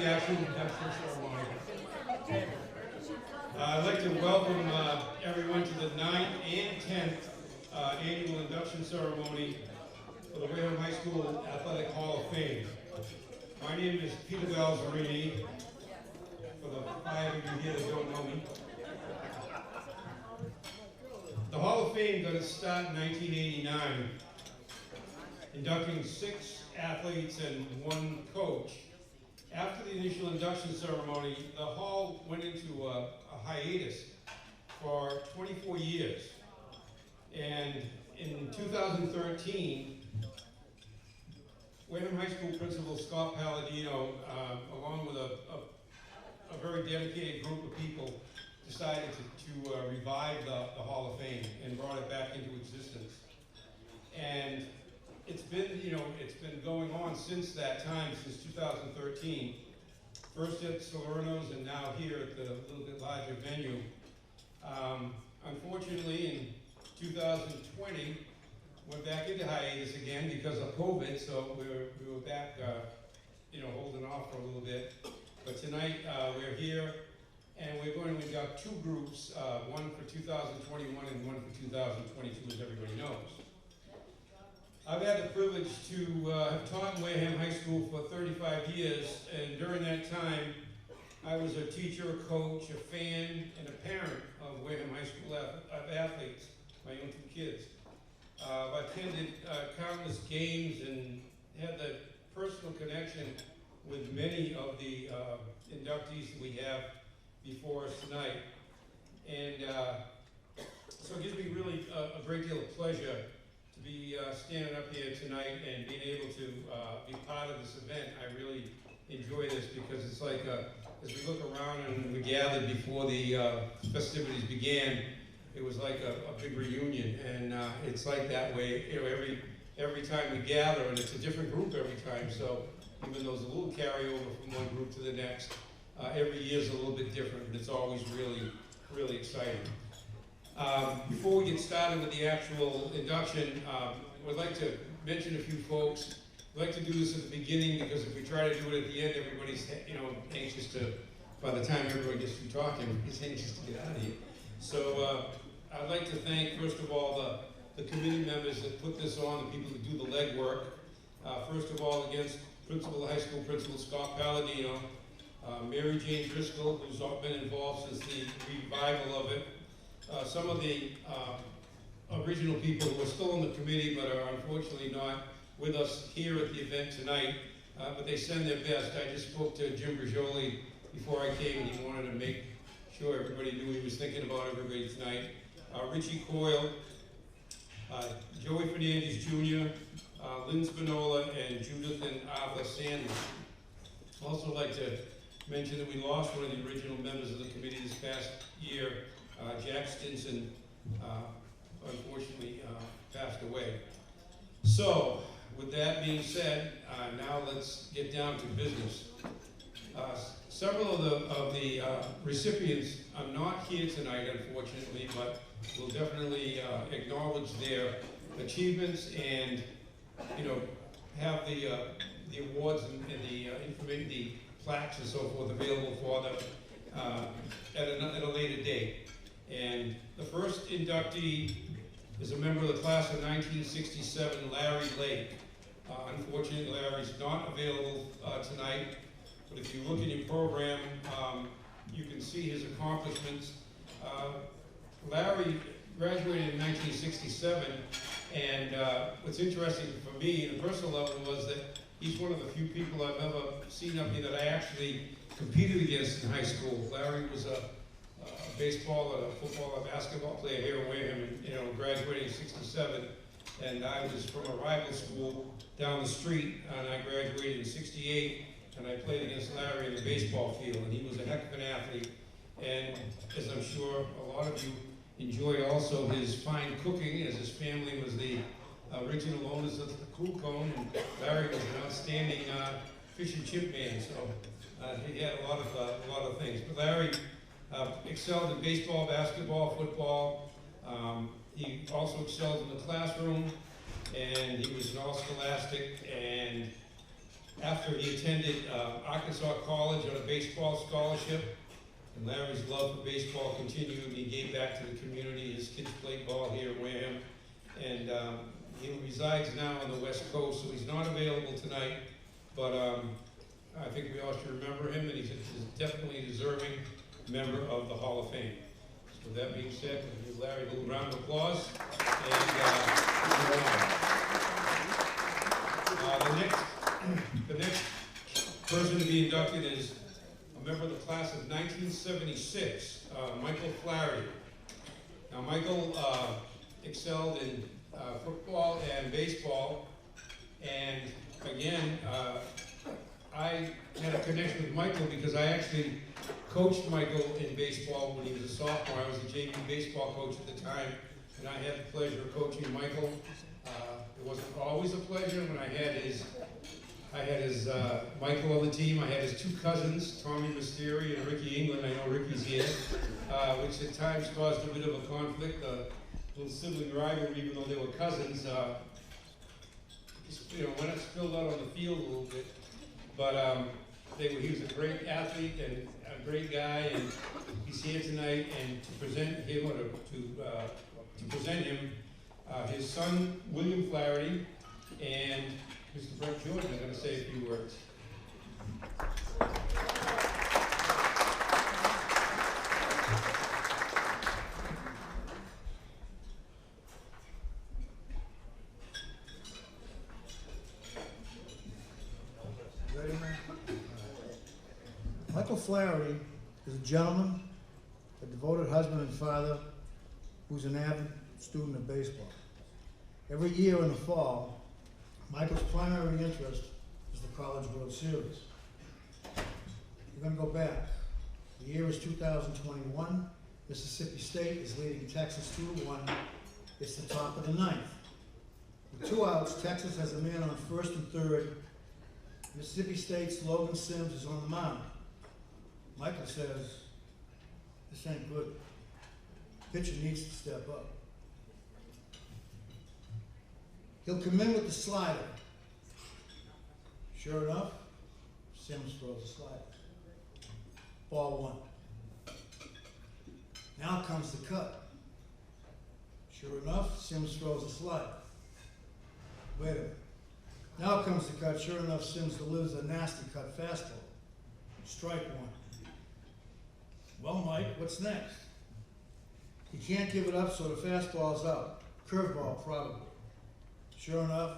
the actual induction ceremony. I'd like to welcome everyone to the 9th and 10th annual induction ceremony for the Wareham High School Athletic Hall of Fame. My name is Peter Balzerini, for the 5 of you here that don't know me. The Hall of Fame got its start in 1989, inducting 6 athletes and 1 coach. After the initial induction ceremony, the Hall went into a hiatus for 24 years. And in 2013, Wareham High School Principal Scott Palladino, along with a very dedicated group of people, decided to revive the Hall of Fame and brought it back into existence. And it's been going on since that time, since 2013. First at Salerno's and now here at the little bit larger venue. Unfortunately, in 2020, went back into hiatus again because of COVID, so we were back, holding off for a little bit. But tonight we're here, and we're going to induct 2 groups, one for 2021 and one for 2022, as everybody knows. I've had the privilege to have taught in Wareham High School for 35 years, and during that time, I was a teacher, a coach, a fan, and a parent of Wareham High School athletes, my own 2 kids. I've attended countless games and had the personal connection with many of the inductees that we have before us tonight. And so it gives me really a great deal of pleasure to be standing up here tonight and being able to be part of this event. I really enjoy this because it's like, as we look around and we gathered before the festivities began, it was like a big reunion, and it's like that way every time we gather, and it's a different group every time, so even though there's a little carryover from one group to the next, every year is a little bit different, and it's always really, really exciting. Before we get started with the actual induction, we'd like to mention a few folks. We'd like to do this at the beginning because if we try to do it at the end, everybody's anxious to, by the time everybody gets through talking, is anxious to get out of here. So I'd like to thank, first of all, the committee members that put this on, the people that do the legwork. First of all, against High School Principal Scott Palladino, Mary Jane Driscoll, who's been involved since the revival of it. Some of the original people who are still on the committee but are unfortunately not with us here at the event tonight, but they send their best. I just spoke to Jim Brigioli before I came, and he wanted to make sure everybody knew he was thinking about everybody tonight. Richie Coyle, Joey Fernandez Jr., Lynn Spinola, and Judith and Arthur Sanders. I'd also like to mention that we lost one of the original members of the committee this past year. Jack Stinson, unfortunately, passed away. So, with that being said, now let's get down to business. Several of the recipients are not here tonight, unfortunately, but we'll definitely acknowledge their achievements and, have the awards and the plaques and so forth available for them at a later date. And the first inductee is a member of the class of 1967, Larry Lake. Unfortunately, Larry's not available tonight, but if you look in your program, you can see his accomplishments. Larry graduated in 1967, and what's interesting for me at a personal level was that he's one of the few people I've ever seen up here that I actually competed against in high school. Larry was a baseball, a football, a basketball player here in Wareham, and graduated in '67, and I was from a rival school down the street, and I graduated in '68, and I played against Larry in the baseball field, and he was a heck of an athlete, and as I'm sure a lot of you enjoyed also his fine cooking, as his family was the original owners of the Cool Cone, and Larry was an outstanding fish and chip man, so he had a lot of things. But Larry excelled in baseball, basketball, football. He also excelled in the classroom, and he was an all-scholastic, and after he attended Arkansas College on a baseball scholarship. And Larry's love for baseball continued, and he gave back to the community. His kids played ball here in Wareham. And he resides now on the West Coast, so he's not available tonight. But I think we all should remember him, and he's definitely a deserving member of the Hall of Fame. So with that being said, we'll give Larry a little round of applause. And the next person to be inducted is a member of the class of 1976, Michael Flaherty. Now, Michael excelled in football and baseball, and again, I had a connection with Michael because I actually coached Michael in baseball when he was a sophomore. I was the JV baseball coach at the time, and I had the pleasure of coaching Michael. It wasn't always a pleasure when I had his Michael on the team. I had his two cousins, Tommy Mysteri and Ricky England. I know Ricky's here, which at times caused a bit of a conflict, a little sibling rivalry, even though they were cousins. Just, when it spilled out on the field a little bit. But he was a great athlete and a great guy, and he's here tonight. And to present him, or to present him, his son William Flaherty and Mr. Brett Jordan are going to say a few words. Ready, man? Michael Flaherty is a gentleman, a devoted husband and father who's an avid student of baseball. Every year in the fall, Michael's primary interest is the College World Series. We're going to go back. The year is 2021. Mississippi State is leading Texas 2-1. It's the top of the 9th. With 2 outs, Texas has a man on first and third. Mississippi State's Logan Sims is on the mound. Michael says, "This ain't good. Pitcher needs to step up." He'll come in with the slider. Sure enough, Sims throws a slider. Ball 1. Now comes the cut. Sure enough, Sims throws a slider. Wait a minute. Now comes the cut. Sure enough, Sims delivers a nasty cut fastball. Strike 1. Well, Mike, what's next? He can't give it up, so the fastball's out. Curveball, probably. Sure enough,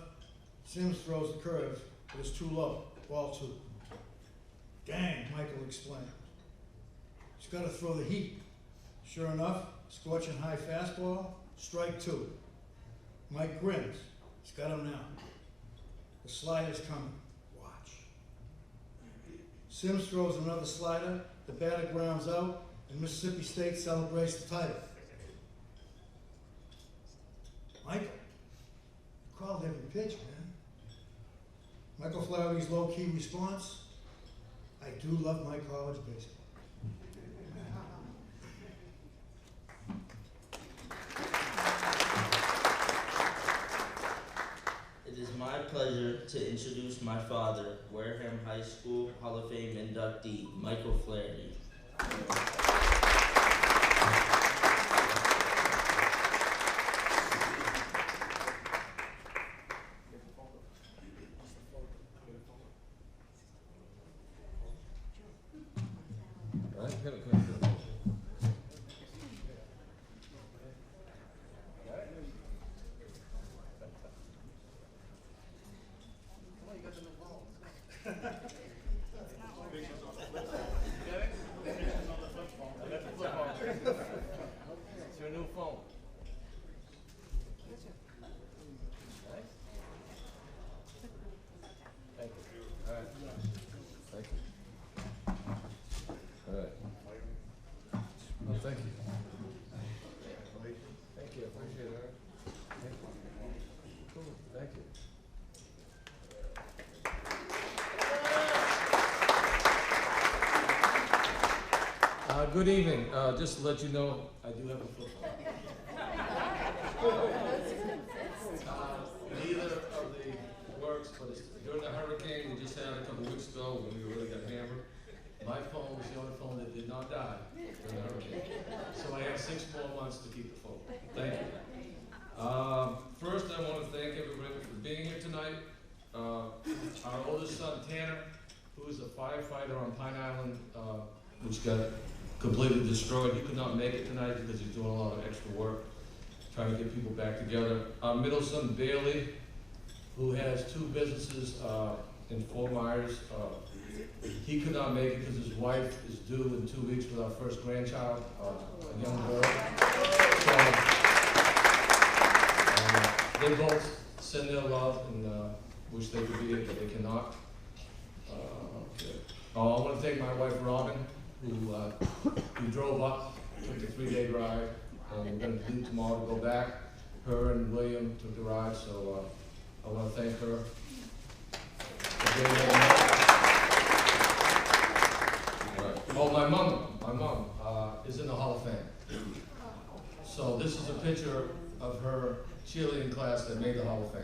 Sims throws the curve, but it's too low. Ball 2. Dang, Michael explained. He's got to throw the heat. Sure enough, scorching high fastball, strike 2. Mike grins. He's got him now. The slider's coming. Watch. Sims throws another slider, the batter grounds out, and Mississippi State celebrates the title. Michael, you called every pitch, man. Michael Flaherty's low-key response: "I do love my college baseball." It is my pleasure to introduce my father, Wareham High School Hall of Fame inductee, Michael Flaherty. It's your new phone. Thank you. All right. Thank you. All right. Well, thank you. Thank you. I appreciate it. Thank you. Cool. Thank you. Good evening. Just to let you know, I do have a football. Neither of the works, but it's during the hurricane, we just had ago when we really got hammered. My phone was the only phone that did not die during the hurricane. So I have 6 more months to keep the phone. Thank you. First, I want to thank everybody for being here tonight. Our oldest son, Tanner, who is a firefighter on Pine Island, which got completely destroyed. He could not make it tonight because he's doing a lot of extra work, trying to get people back together. Our middle son, Bailey, who has 2 businesses in Fort Myers. He could not make it because his wife is due in 2 weeks with our first grandchild, a young girl. So, they both send their love and wish they could be here, but they cannot. Okay. I want to thank my wife, Robin, who drove up, took the 3-day drive, and we're going to leave tomorrow to go back. Her and William took the ride, so I want to thank her. Oh, my mom is in the Hall of Fame. So this is a picture of her cheerleading class that made the Hall of Fame.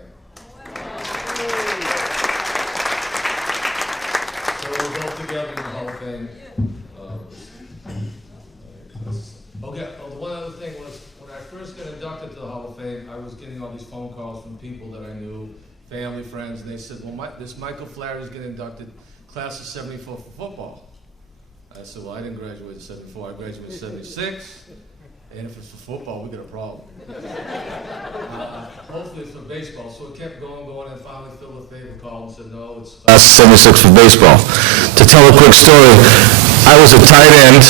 So we're both together in the Hall of Fame. Okay, the one other thing was, when I first got inducted to the Hall of Fame, I was getting all these phone calls from people that I knew, family, friends, and they said, well, this Michael Flaherty's getting inducted, class of '74 for football. I said, well, I didn't graduate in '74, I graduated in '76, and if it's for football, we got a problem. Hopefully it's for baseball, so it kept going, and finally Phil LaFave called and said, no, it's class of '76 for baseball. To tell a quick story, I was a tight end,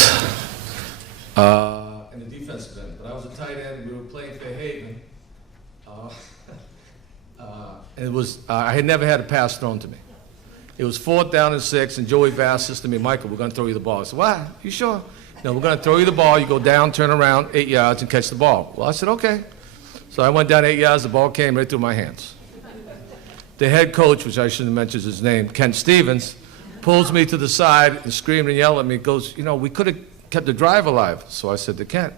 in the defensive end, but I was a tight end, we were playing Fairhaven, and it was, I had never had a pass thrown to me. It was 4th down and 6, and Joey Bass says to me, Michael, we're going to throw you the ball. I said, what? You sure? No, we're going to throw you the ball. You go down, turn around 8 yards, and catch the ball. Well, I said, okay. So I went down 8 yards. The ball came right through my hands. The head coach, which I shouldn't mention his name, Kent Stevens, pulls me to the side and screamed and yelled at me, goes, you know, we could have kept the drive alive. So I said to Kent,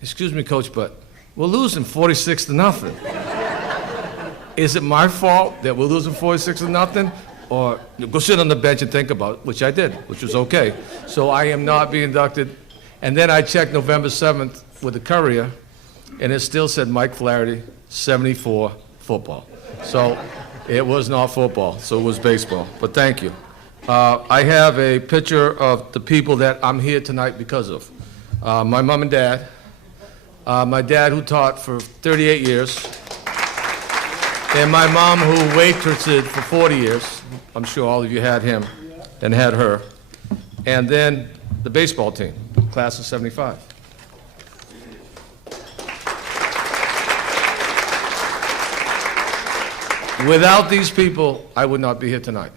excuse me, coach, but we're losing 46-0. Is it my fault that we're losing 46-0? Or go sit on the bench and think about it, which I did, which was okay. So I am not being inducted. And then I checked November 7th with the Courier, and it still said Mike Flaherty, '74 football. So it was not football, so it was baseball. But thank you. I have a picture of the people that I'm here tonight because of. My mom and dad. My dad, who taught for 38 years. And my mom, who waitressed for 40 years. I'm sure all of you had him and had her. And then the baseball team, class of '75. Without these people, I would not be here tonight.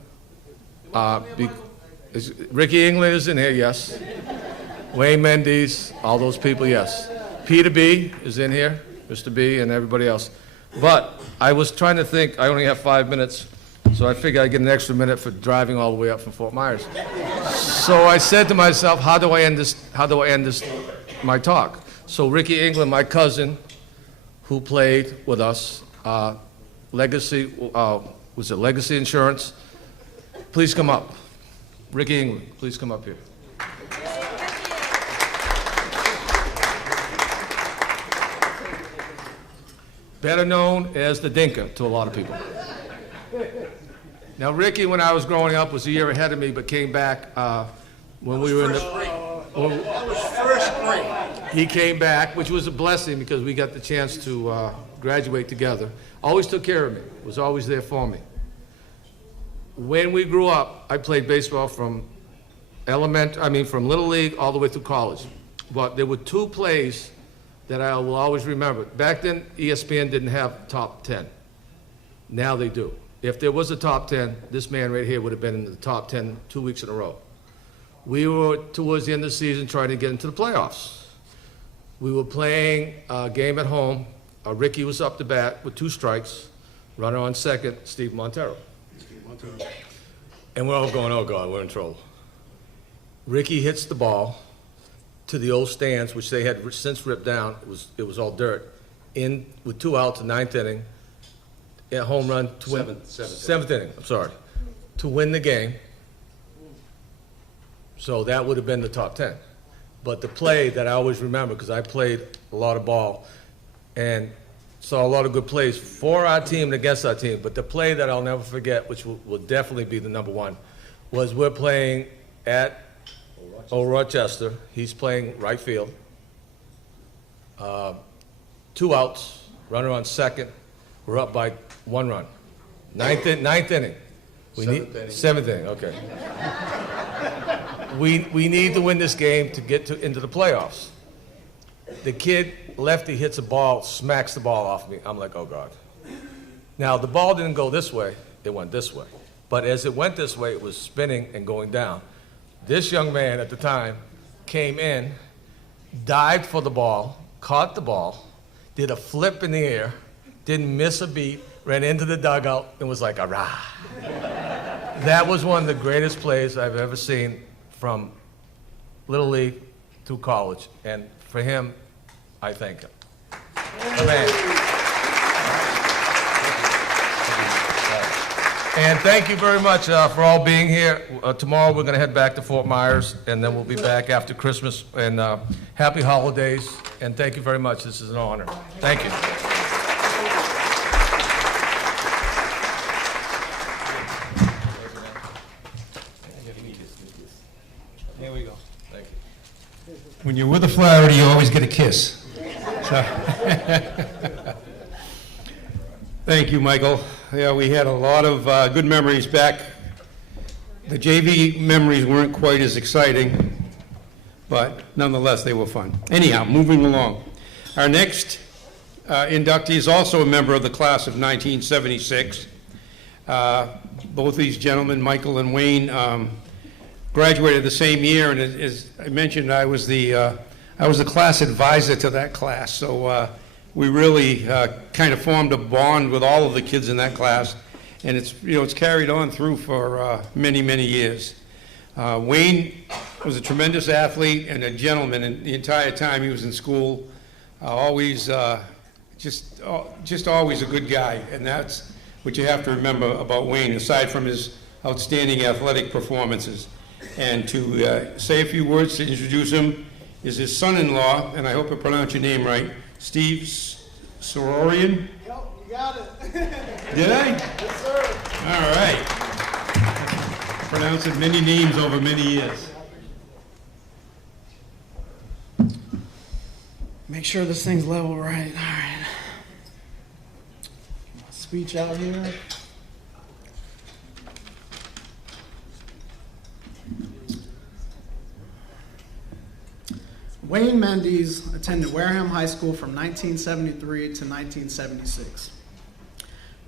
Ricky England is in here, yes. Wayne Mendes, all those people, yes. Peter B. is in here, Mr. B. and everybody else. But I was trying to think, I only have 5 minutes, so I figured I'd get an extra minute for driving all the way up from Fort Myers. So I said to myself, how do I end this, my talk? So Ricky England, my cousin, who played with us, Legacy, was it Legacy Insurance? Please come up. Ricky England, please come up here. Better known as the Dinka to a lot of people. Now, Ricky, when I was growing up, was a year ahead of me, but came back when we were in the... That was first grade. He came back, which was a blessing because we got the chance to graduate together. Always took care of me, was always there for me. When we grew up, I played baseball from from Little League all the way through college. But there were 2 plays that I will always remember. Back then, ESPN didn't have top 10. Now they do. If there was a top 10, this man right here would have been in the top 10 2 weeks in a row. We were, towards the end of the season, trying to get into the playoffs. We were playing a game at home. Ricky was up to bat with 2 strikes. Runner on second, Steve Montero. And we're all going, oh God, we're in trouble. Ricky hits the ball to the old stands, which they had since ripped down. It was all dirt. In with 2 outs, the 9th inning, a home run to win. Seventh inning. I'm sorry, to win the game. So that would have been the top 10. But the play that I always remember, because I played a lot of ball and saw a lot of good plays for our team and against our team, but the play that I'll never forget, which will definitely be the number one, was we're playing at Old Rochester. He's playing right field. 2 outs, runner on second. We're up by 1 run. Ninth inning. Seventh inning, okay. We need to win this game to get into the playoffs. The kid, lefty, hits a ball, smacks the ball off me. I'm like, oh God. Now, the ball didn't go this way, it went this way. But as it went this way, it was spinning and going down. This young man at the time came in, dived for the ball, caught the ball, did a flip in the air, didn't miss a beat, ran into the dugout, and was like, "Arrah!" That was one of the greatest plays I've ever seen from Little League through college. And for him, I thank him. The man. And thank you very much for all being here. Tomorrow we're going to head back to Fort Myers, and then we'll be back after Christmas. And happy holidays, and thank you very much. This is an honor. Thank you. Here we go. Thank you. When you're with a Flaherty, you always get a kiss. So thank you, Michael. Yeah, we had a lot of good memories back. The JV memories weren't quite as exciting, but nonetheless, they were fun. Anyhow, moving along. Our next inductee is also a member of the class of 1976. Both these gentlemen, Michael and Wayne, graduated the same year, and as I mentioned, I was the class advisor to that class. So we really kind of formed a bond with all of the kids in that class, and it's carried on through for many, many years. Wayne was a tremendous athlete and a gentleman, and the entire time he was in school, always just always a good guy, and that's what you have to remember about Wayne, aside from his outstanding athletic performances. And to say a few words to introduce him is his son-in-law, and I hope I pronounced your name right, Steve Sororian. Yep, you got it. Did I? Yes, sir. All right. Pronouncing many names over many years. Make sure this thing's level right. All right. Speech out here. Wayne Mendes attended Wareham High School from 1973 to 1976.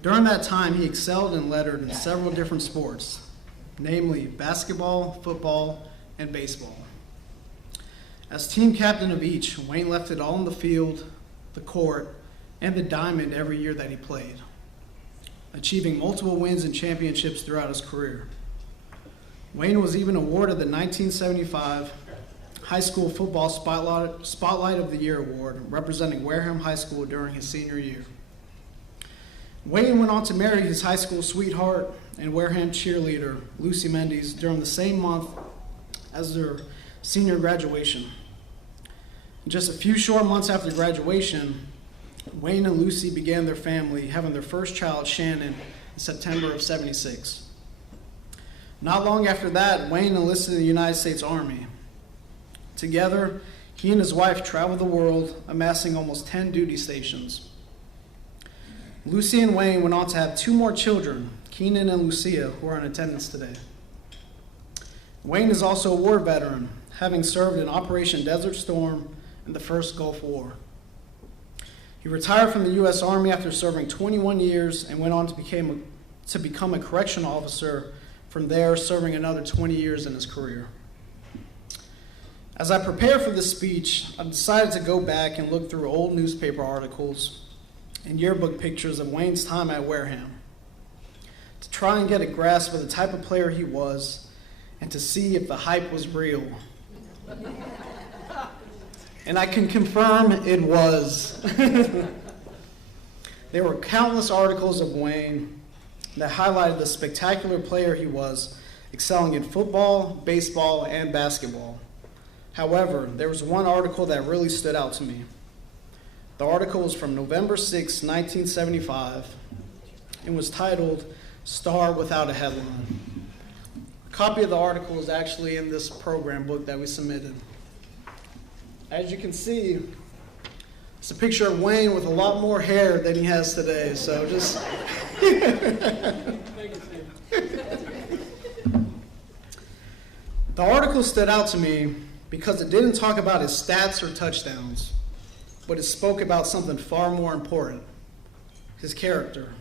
During that time, he excelled and lettered in several different sports, namely basketball, football, and baseball. As team captain of each, Wayne left it all on the field, the court, and the diamond every year that he played, achieving multiple wins and championships throughout his career. Wayne was even awarded the 1975 High School Football Spotlight of the Year Award, representing Wareham High School during his senior year. Wayne went on to marry his high school sweetheart and Wareham cheerleader, Lucy Mendes, during the same month as their senior graduation. Just a few short months after graduation, Wayne and Lucy began their family, having their first child, Shannon, in September of '76. Not long after that, Wayne enlisted in the United States Army. Together, he and his wife traveled the world, amassing almost 10 duty stations. Lucy and Wayne went on to have 2 more children, Keenan and Lucia, who are in attendance today. Wayne is also a war veteran, having served in Operation Desert Storm in the First Gulf War. He retired from the U.S. Army after serving 21 years and went on to become a correctional officer, from there serving another 20 years in his career. As I prepared for this speech, I decided to go back and look through old newspaper articles and yearbook pictures of Wayne's time at Wareham to try and get a grasp of the type of player he was and to see if the hype was real. And I can confirm it was. There were countless articles of Wayne that highlighted the spectacular player he was, excelling in football, baseball, and basketball. However, there was one article that really stood out to me. The article was from November 6, 1975, and was titled, "Star Without a Headline." A copy of the article is actually in this program book that we submitted. As you can see, it's a picture of Wayne with a lot more hair than he has today, so just... The article stood out to me because it didn't talk about his stats or touchdowns, but it spoke about something far more important, his character.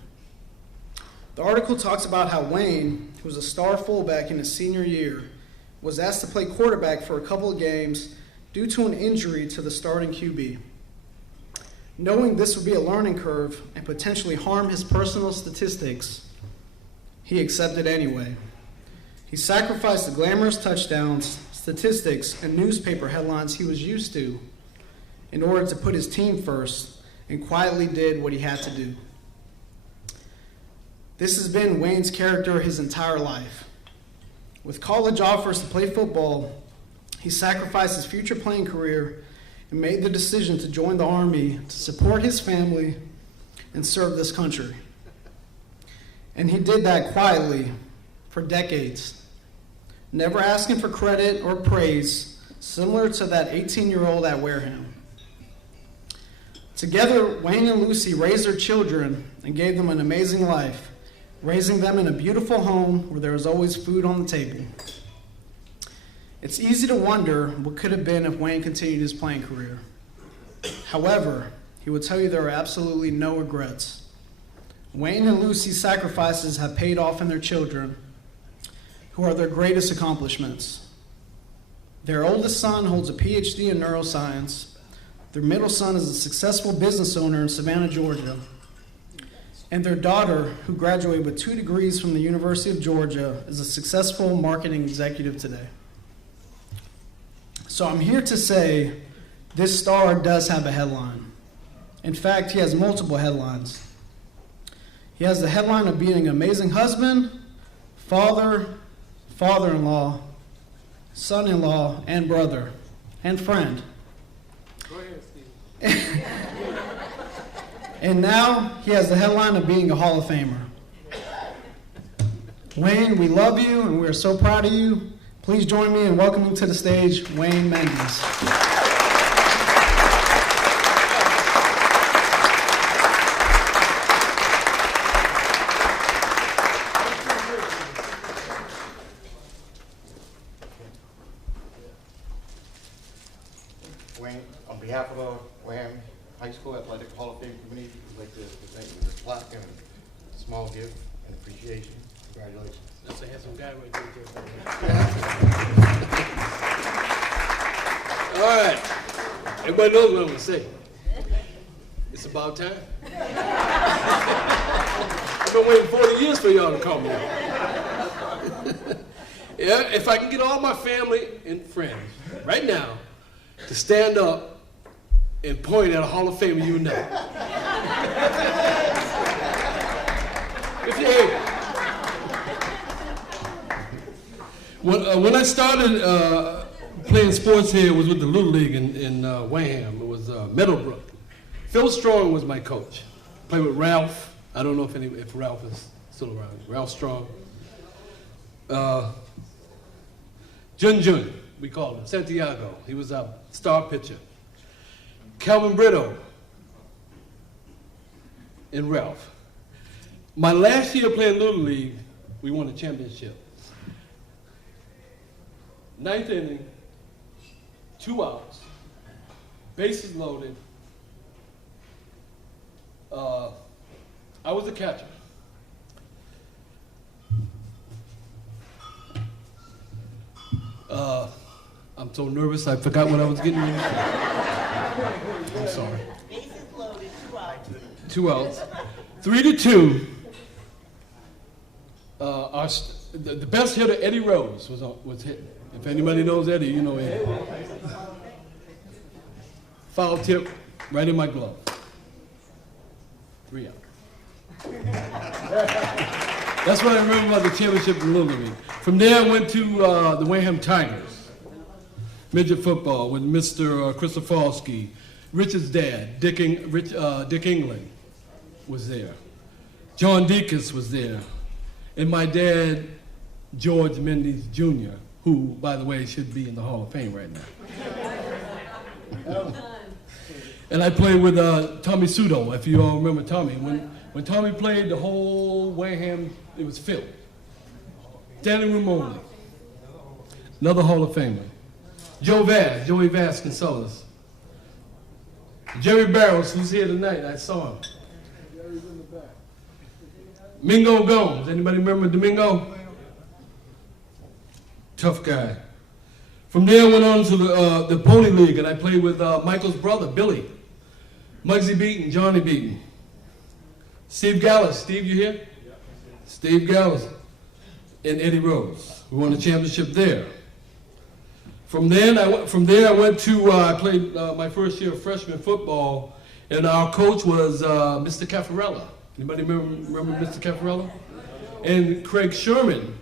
The article talks about how Wayne, who was a star fullback in his senior year, was asked to play quarterback for a couple of games due to an injury to the starting QB. Knowing this would be a learning curve and potentially harm his personal statistics, he accepted anyway. He sacrificed the glamorous touchdowns, statistics, and newspaper headlines he was used to in order to put his team first and quietly did what he had to do. This has been Wayne's character his entire life. With college offers to play football, he sacrificed his future playing career and made the decision to join the Army to support his family and serve this country. And he did that quietly for decades, never asking for credit or praise, similar to that 18-year-old at Wareham. Together, Wayne and Lucy raised their children and gave them an amazing life, raising them in a beautiful home where there was always food on the table. It's easy to wonder what could have been if Wayne continued his playing career. However, he would tell you there are absolutely no regrets. Wayne and Lucy's sacrifices have paid off in their children, who are their greatest accomplishments. Their oldest son holds a PhD in neuroscience. Their middle son is a successful business owner in Savannah, Georgia. And their daughter, who graduated with 2 degrees from the University of Georgia, is a successful marketing executive today. So I'm here to say this star does have a headline. In fact, he has multiple headlines. He has the headline of being an amazing husband, father, father-in-law, son-in-law, and brother, and friend. Go ahead, Steve. And now he has the headline of being a Hall of Famer. Wayne, we love you and we're so proud of you. Please join me in welcoming to the stage Wayne Mendes. Wayne, on behalf of the Wareham High School Athletic Hall of Fame Committee, we'd like to present you with a plaque and a small gift and appreciation. Congratulations. That's a handsome guy right there. All right. Everybody knows what I'm going to say. It's about time. I've been waiting 40 years for y'all to call me out. Yeah, if I can get all my family and friends right now to stand up and point at a Hall of Famer you know. If you're able. When I started playing sports here, it was with the Little League in Wareham. It was Meadowbrook. Phil Strong was my coach. Played with Ralph. I don't know if Ralph is still around. Ralph Strong. Jun, we called him. Santiago. He was a star pitcher. Calvin Brito and Ralph. My last year playing Little League, we won a championship. 9th inning, 2 outs, bases loaded. I was the catcher. I'm so nervous, I forgot what I was getting ready. I'm sorry. Bases loaded, 2 outs. 2 outs. 3-2. The best hitter, Eddie Rose, was hit. If anybody knows Eddie, you know Eddie. Foul tip right in my glove. 3 out. That's what I remember about the championship in Little League. From there, I went to the Wareham Tigers, midget football, with Mr. Christopolsky, Richard's dad, Dick England was there. John Deacons was there. And my dad, George Mendes Jr., who, by the way, should be in the Hall of Fame right now. And I played with Tommy Sudo, if you all remember Tommy. When Tommy played, the whole Wareham, it was filled. Standing room only. Another Hall of Famer. Joey Vaz Consolas. Jerry Barrows, who's here tonight, I saw him. Mingo Gomes, anybody remember Domingo? Tough guy. From there, I went on to the Pony League, and I played with Michael's brother, Billy. Muggsy Beaton, Johnny Beaton. Steve Gallis. Steve, you here? Yeah. Steve Gallis. And Eddie Rose. We won the championship there. From there, I went to, I played my first year of freshman football, and our coach was Mr. Caffarella. Anybody remember Mr. Caffarella? And Craig Sherman,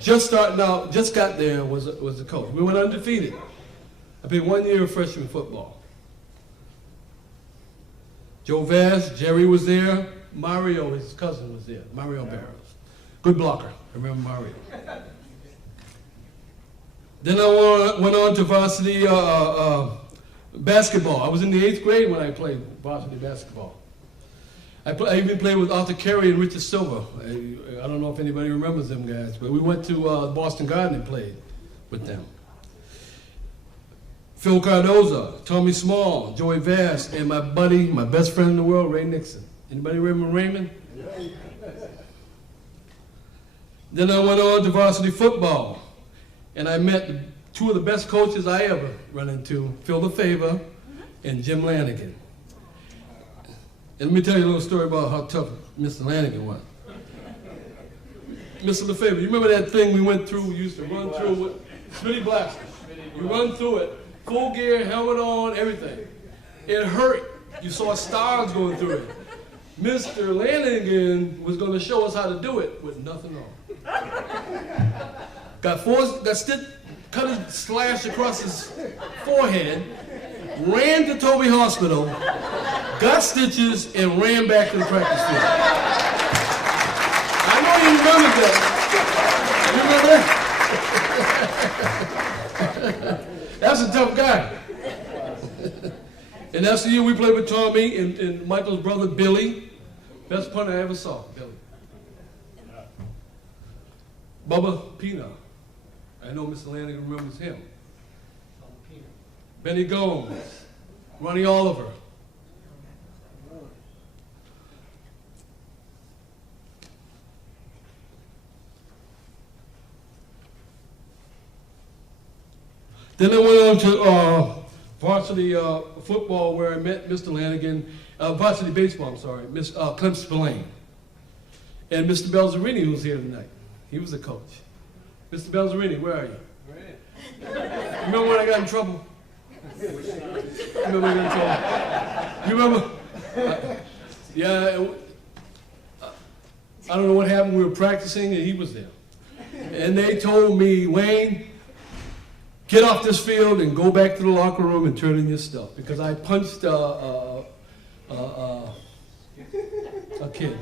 just got there, was the coach. We went undefeated. I played 1 year of freshman football. Joe Vaz, Jerry was there. Mario, his cousin, was there. Mario Barrows. Good blocker. I remember Mario. Then I went on to varsity basketball. I was in the 8th grade when I played varsity basketball. I even played with Arthur Carey and Richard Silver. I don't know if anybody remembers them guys, but we went to Boston Garden and played with them. Phil Cardoza, Tommy Small, Joey Vaz, and my buddy, my best friend in the world, Ray Nixon. Anybody remember Raymond? Then I went on to varsity football, and I met two of the best coaches I ever run into, Phil LaFavor and Jim Lanigan. And let me tell you a little story about how tough Mr. Lanigan was. Mr. LaFavor, you remember that thing we went through, we used to run through with Smitty Blaster? You run through it, full gear, helmet on, everything. It hurt. You saw stars going through it. Mr. Lanigan was going to show us how to do it with nothing on. Got cut a slash across his forehead, ran to Toby Hospital, got stitches, and ran back to the practice field. I know you remember that. You remember that? That's a tough guy. And that's the year we played with Tommy and Michael's brother, Billy. Best punter I ever saw, Billy. Bubba Pina. I know Mr. Lanigan remembers him. Benny Gomes. Ronnie Oliver. Then I went on to varsity football where I met Mr. Lanigan, varsity baseball, I'm sorry, Clem Spillane. And Mr. Belzerini, who's here tonight. He was the coach. Mr. Belzerini, where are you? Remember when I got in trouble? Remember when I got in trouble? You remember? I don't know what happened. We were practicing and he was there. And they told me, Wayne, get off this field and go back to the locker room and turn in your stuff. Because I punched a kid.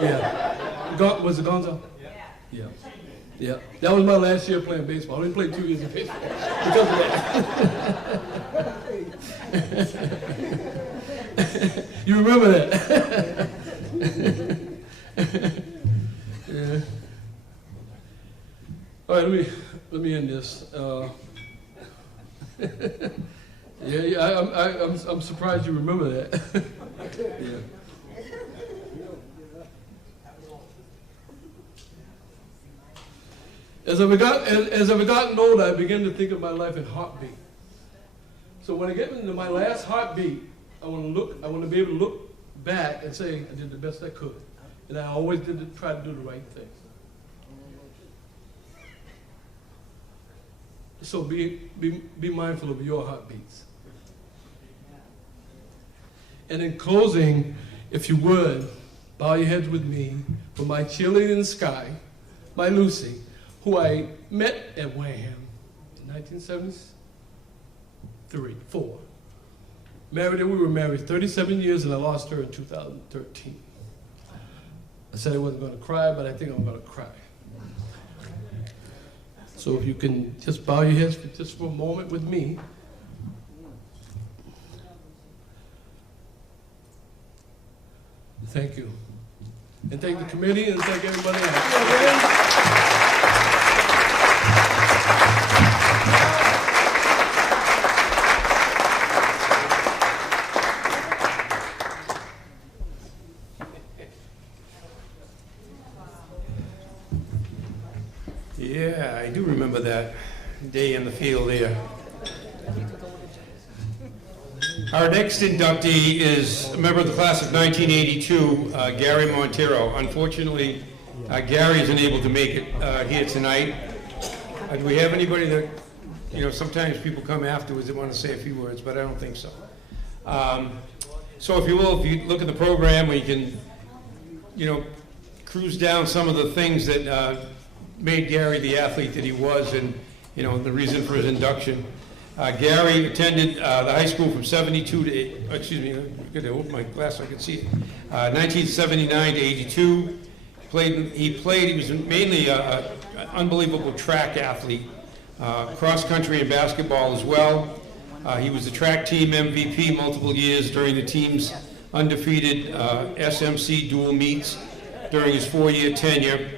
Yeah. Was it Gonzo? Yeah. Yeah. That was my last year playing baseball. I only played 2 years of baseball because of that. You remember that? Yeah. All right, let me end this. I'm surprised you remember that. Yeah. As I've gotten older, I begin to think of my life in heartbeat. So when I get into my last heartbeat, I want to be able to look back and say I did the best I could, and I always try to do the right thing. So be mindful of your heartbeats. And in closing, if you would, bow your heads with me for my cheerleader in the sky, by Lucy, who I met at Wareham in 1973, 4. Married her, we were married 37 years, and I lost her in 2013. I said I wasn't going to cry, but I think I'm going to cry. So if you can just bow your heads just for a moment with me. Thank you. And thank the committee and thank everybody else. Yeah, I do remember that day in the field there. Our next inductee is a member of the class of 1982, Gary Montero. Unfortunately, Gary isn't able to make it here tonight. Do we have anybody that, you know, sometimes people come afterwards that want to say a few words, but I don't think so. So if you will, if you look at the program, we can, you know, cruise down some of the things that made Gary the athlete that he was, and, you know, the reason for his induction. Gary attended the high school from 72 to, excuse me, I gotta open my glass so I can see it, 1979 to 82. He was mainly an unbelievable track athlete, cross country and basketball as well. He was the track team MVP multiple years during the team's undefeated SMC dual meets during his 4-year tenure.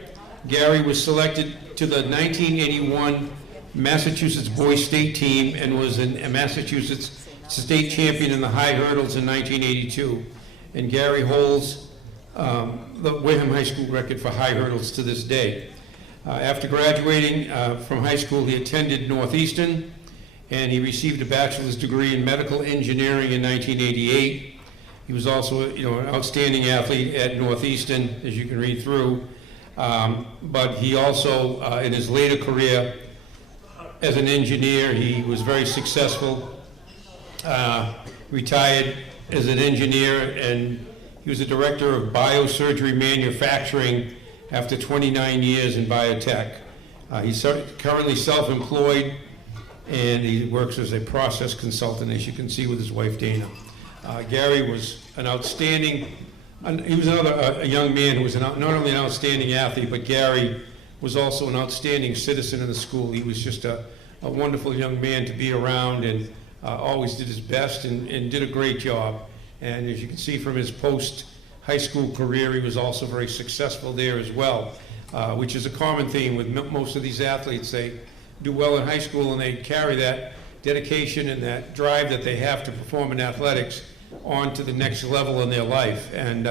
Gary was selected to the 1981 Massachusetts boys state team and was a Massachusetts state champion in the high hurdles in 1982. And Gary holds the Wareham High School record for high hurdles to this day. After graduating from high school, he attended Northeastern, and he received a bachelor's degree in medical engineering in 1988. He was also, you know, an outstanding athlete at Northeastern, as you can read through. But he also, in his later career as an engineer, he was very successful. Retired as an engineer, and he was a director of biosurgery manufacturing after 29 years in biotech. He's currently self-employed, and he works as a process consultant, as you can see with his wife Dana. Gary was an outstanding, he was a young man who was not only an outstanding athlete, but Gary was also an outstanding citizen in the school. He was just a wonderful young man to be around, and always did his best and did a great job. And as you can see from his post-high school career, he was also very successful there as well, which is a common theme with most of these athletes. They do well in high school and they carry that dedication and that drive that they have to perform in athletics on to the next level in their life. And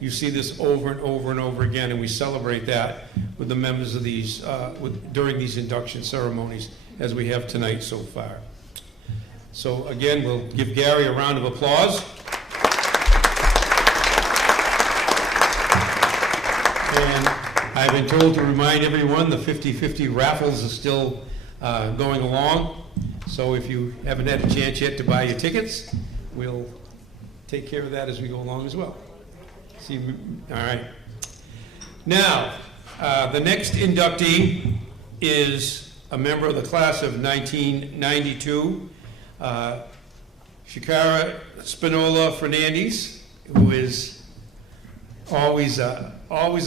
you see this over and over and over again, and we celebrate that with the members of these, during these induction ceremonies, as we have tonight so far. So again, we'll give Gary a round of applause. And I've been told to remind everyone the 50-50 raffles are still going along. So if you haven't had a chance yet to buy your tickets, we'll take care of that as we go along as well. See, all right. Now, the next inductee is a member of the class of 1992, Shakara Spinola Fernandez, who is always a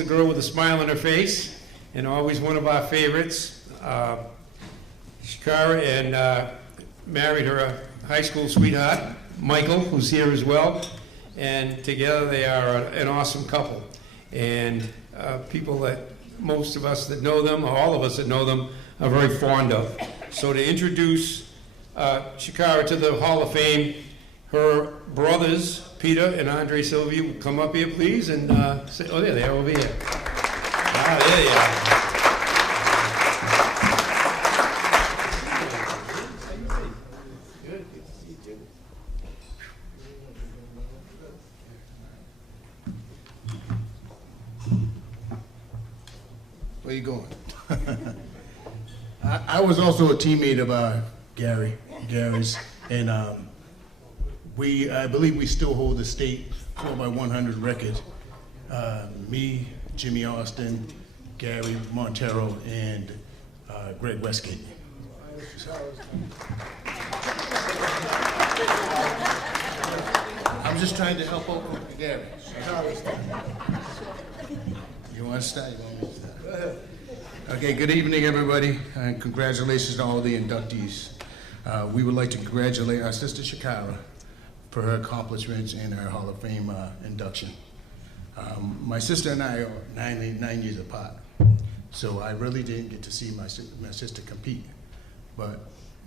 girl with a smile on her face, and always one of our favorites. Shakara and married her high school sweetheart, Michael, who's here as well, and together they are an awesome couple. And people that most of us that know them, or all of us that know them, are very fond of. So to introduce Shakara to the Hall of Fame, her brothers, Peter and Andre Sylvia, will come up here, please, and say, oh, there they are over here. Ah, there you are. Where you going? I was also a teammate of Gary's, and I believe we still hold the state 4x100 record. Me, Jimmy Austin, Gary Montero and Greg Westgate. I'm just trying to help out Gary. You want to start? You want me to start? Go ahead. Okay, good evening, everybody, and congratulations to all the inductees. We would like to congratulate our sister Shakira for her accomplishments in her Hall of Fame induction. My sister and I are 9 years apart, so I really didn't get to see my sister compete. But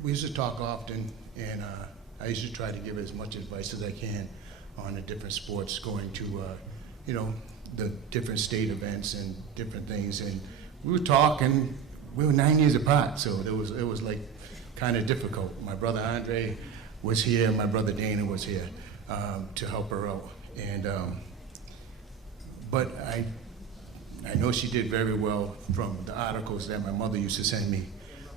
we used to talk often, and I used to try to give her as much advice as I can on the different sports, going to, you know, the different state events and different things. And we would talk, and we were 9 years apart, so it was like kind of difficult. My brother Andre was here, my brother Dana was here to help her out. And but I know she did very well from the articles that my mother used to send me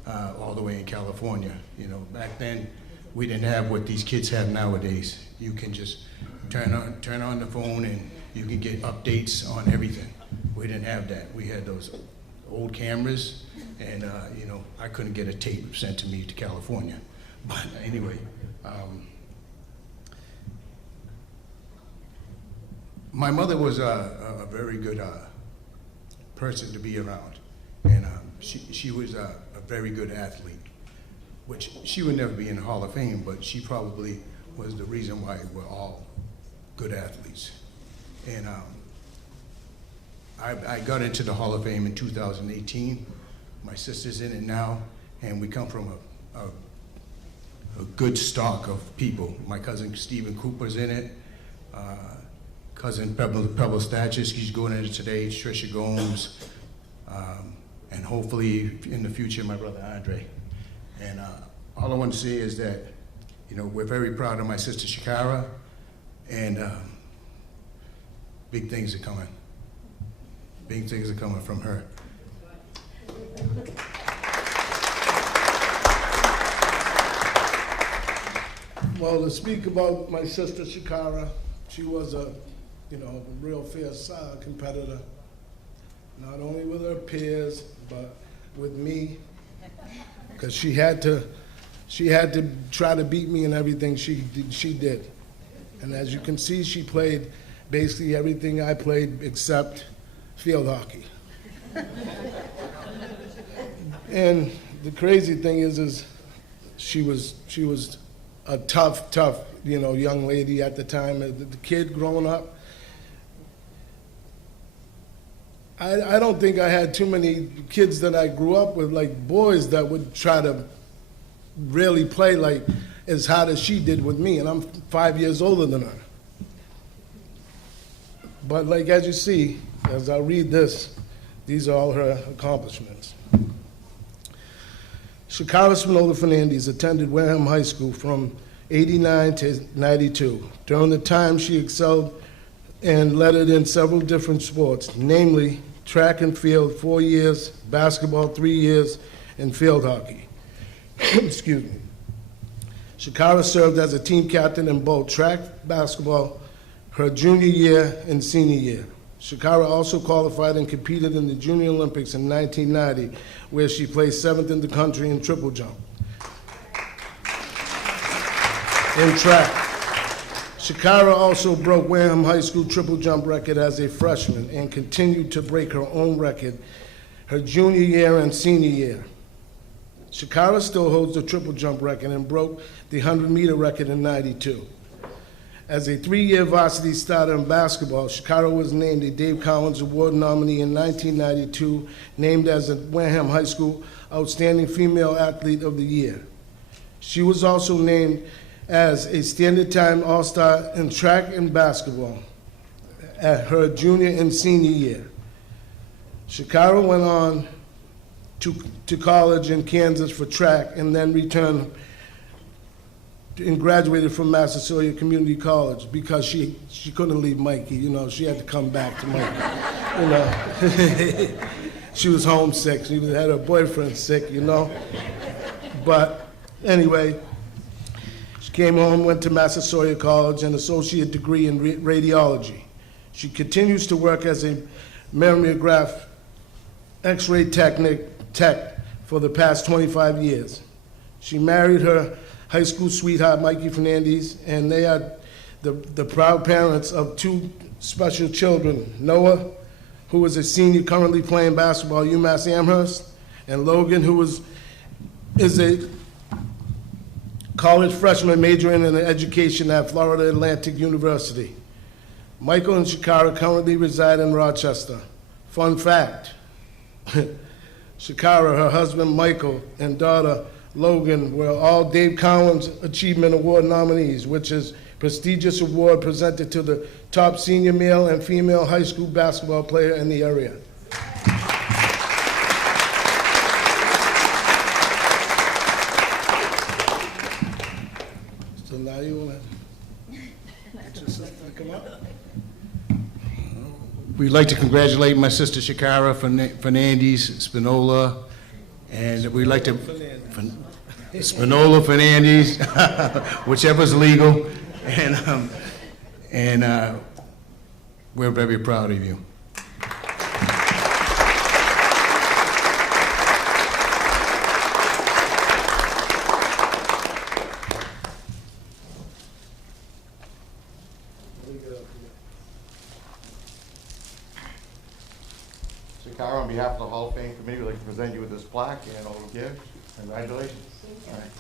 all the way in California. You know, back then we didn't have what these kids have nowadays. You can just turn on the phone and you can get updates on everything. We didn't have that. We had those old cameras, and you know, I couldn't get a tape sent to me to California. But anyway, my mother was a very good person to be around, and she was a very good athlete, which she would never be in the Hall of Fame, but she probably was the reason why we're all good athletes. And I got into the Hall of Fame in 2018. My sister's in it now, and we come from a good stock of people. My cousin Stephen Cooper's in it. Cousin Pebble Statchis, she's going in it today. Trisha Gomes, and hopefully in the future, my brother Andre. And all I want to say is that, you know, we're very proud of my sister Shakira, and big things are coming. Big things are coming from her. Well, to speak about my sister Shakira, she was a real fierce competitor, not only with her peers, but with me, because she had to try to beat me in everything she did. And as you can see, she played basically everything I played except field hockey. And the crazy thing is she was a tough, young lady at the time. The kid growing up, I don't think I had too many kids that I grew up with, like boys, that would try to really play like as hard as she did with me, and I'm 5 years older than her. But like as you see, as I read this, these are all her accomplishments. Shakira Spinola Fernandez attended Wareham High School from '89 to '92. During the time, she excelled and lettered in several different sports, namely track and field 4 years, basketball 3 years, and field hockey. Excuse me. Shakira served as a team captain in both track basketball her junior year and senior year. Shakira also qualified and competed in the Junior Olympics in 1990, where she placed 7th in the country in triple jump. In track, Shakira also broke Wareham High School triple jump record as a freshman and continued to break her own record her junior year and senior year. Shakira still holds the triple jump record and broke the 100-meter record in '92. As a 3-year varsity starter in basketball, Shakira was named a Dave Cowens Award nominee in 1992, named as a Wareham High School Outstanding Female Athlete of the Year. She was also named as a Standard Time All-Star in track and basketball at her junior and senior year. Shakira went on to college in Kansas for track and then returned and graduated from Massasoit Community College because she couldn't leave Mikey. She had to come back to Mikey. She was homesick. She had her boyfriend sick. But anyway, she came home, went to Massasoit College, an associate degree in radiology. She continues to work as a mammograph X-ray tech for the past 25 years. She married her high school sweetheart, Mikey Fernandez, and they are the proud parents of two special children, Noah, who is a senior currently playing basketball at UMass Amherst, and Logan, who is a college freshman majoring in education at Florida Atlantic University. Michael and Shakara currently reside in Rochester. Fun fact, Shakara, her husband Michael, and daughter Logan were all Dave Cowan's Achievement Award nominees, which is a prestigious award presented to the top senior male and female high school basketball player in the area. So now you want to get your sister to come up? We'd like to congratulate my sister Shakara Fernandez Spinola, and we'd like to Spinola Fernandez, whichever's legal, and we're very proud of you. Shakara, on behalf of the Hall of Fame Committee, we'd like to present you with this plaque and a little gift. Congratulations. All right.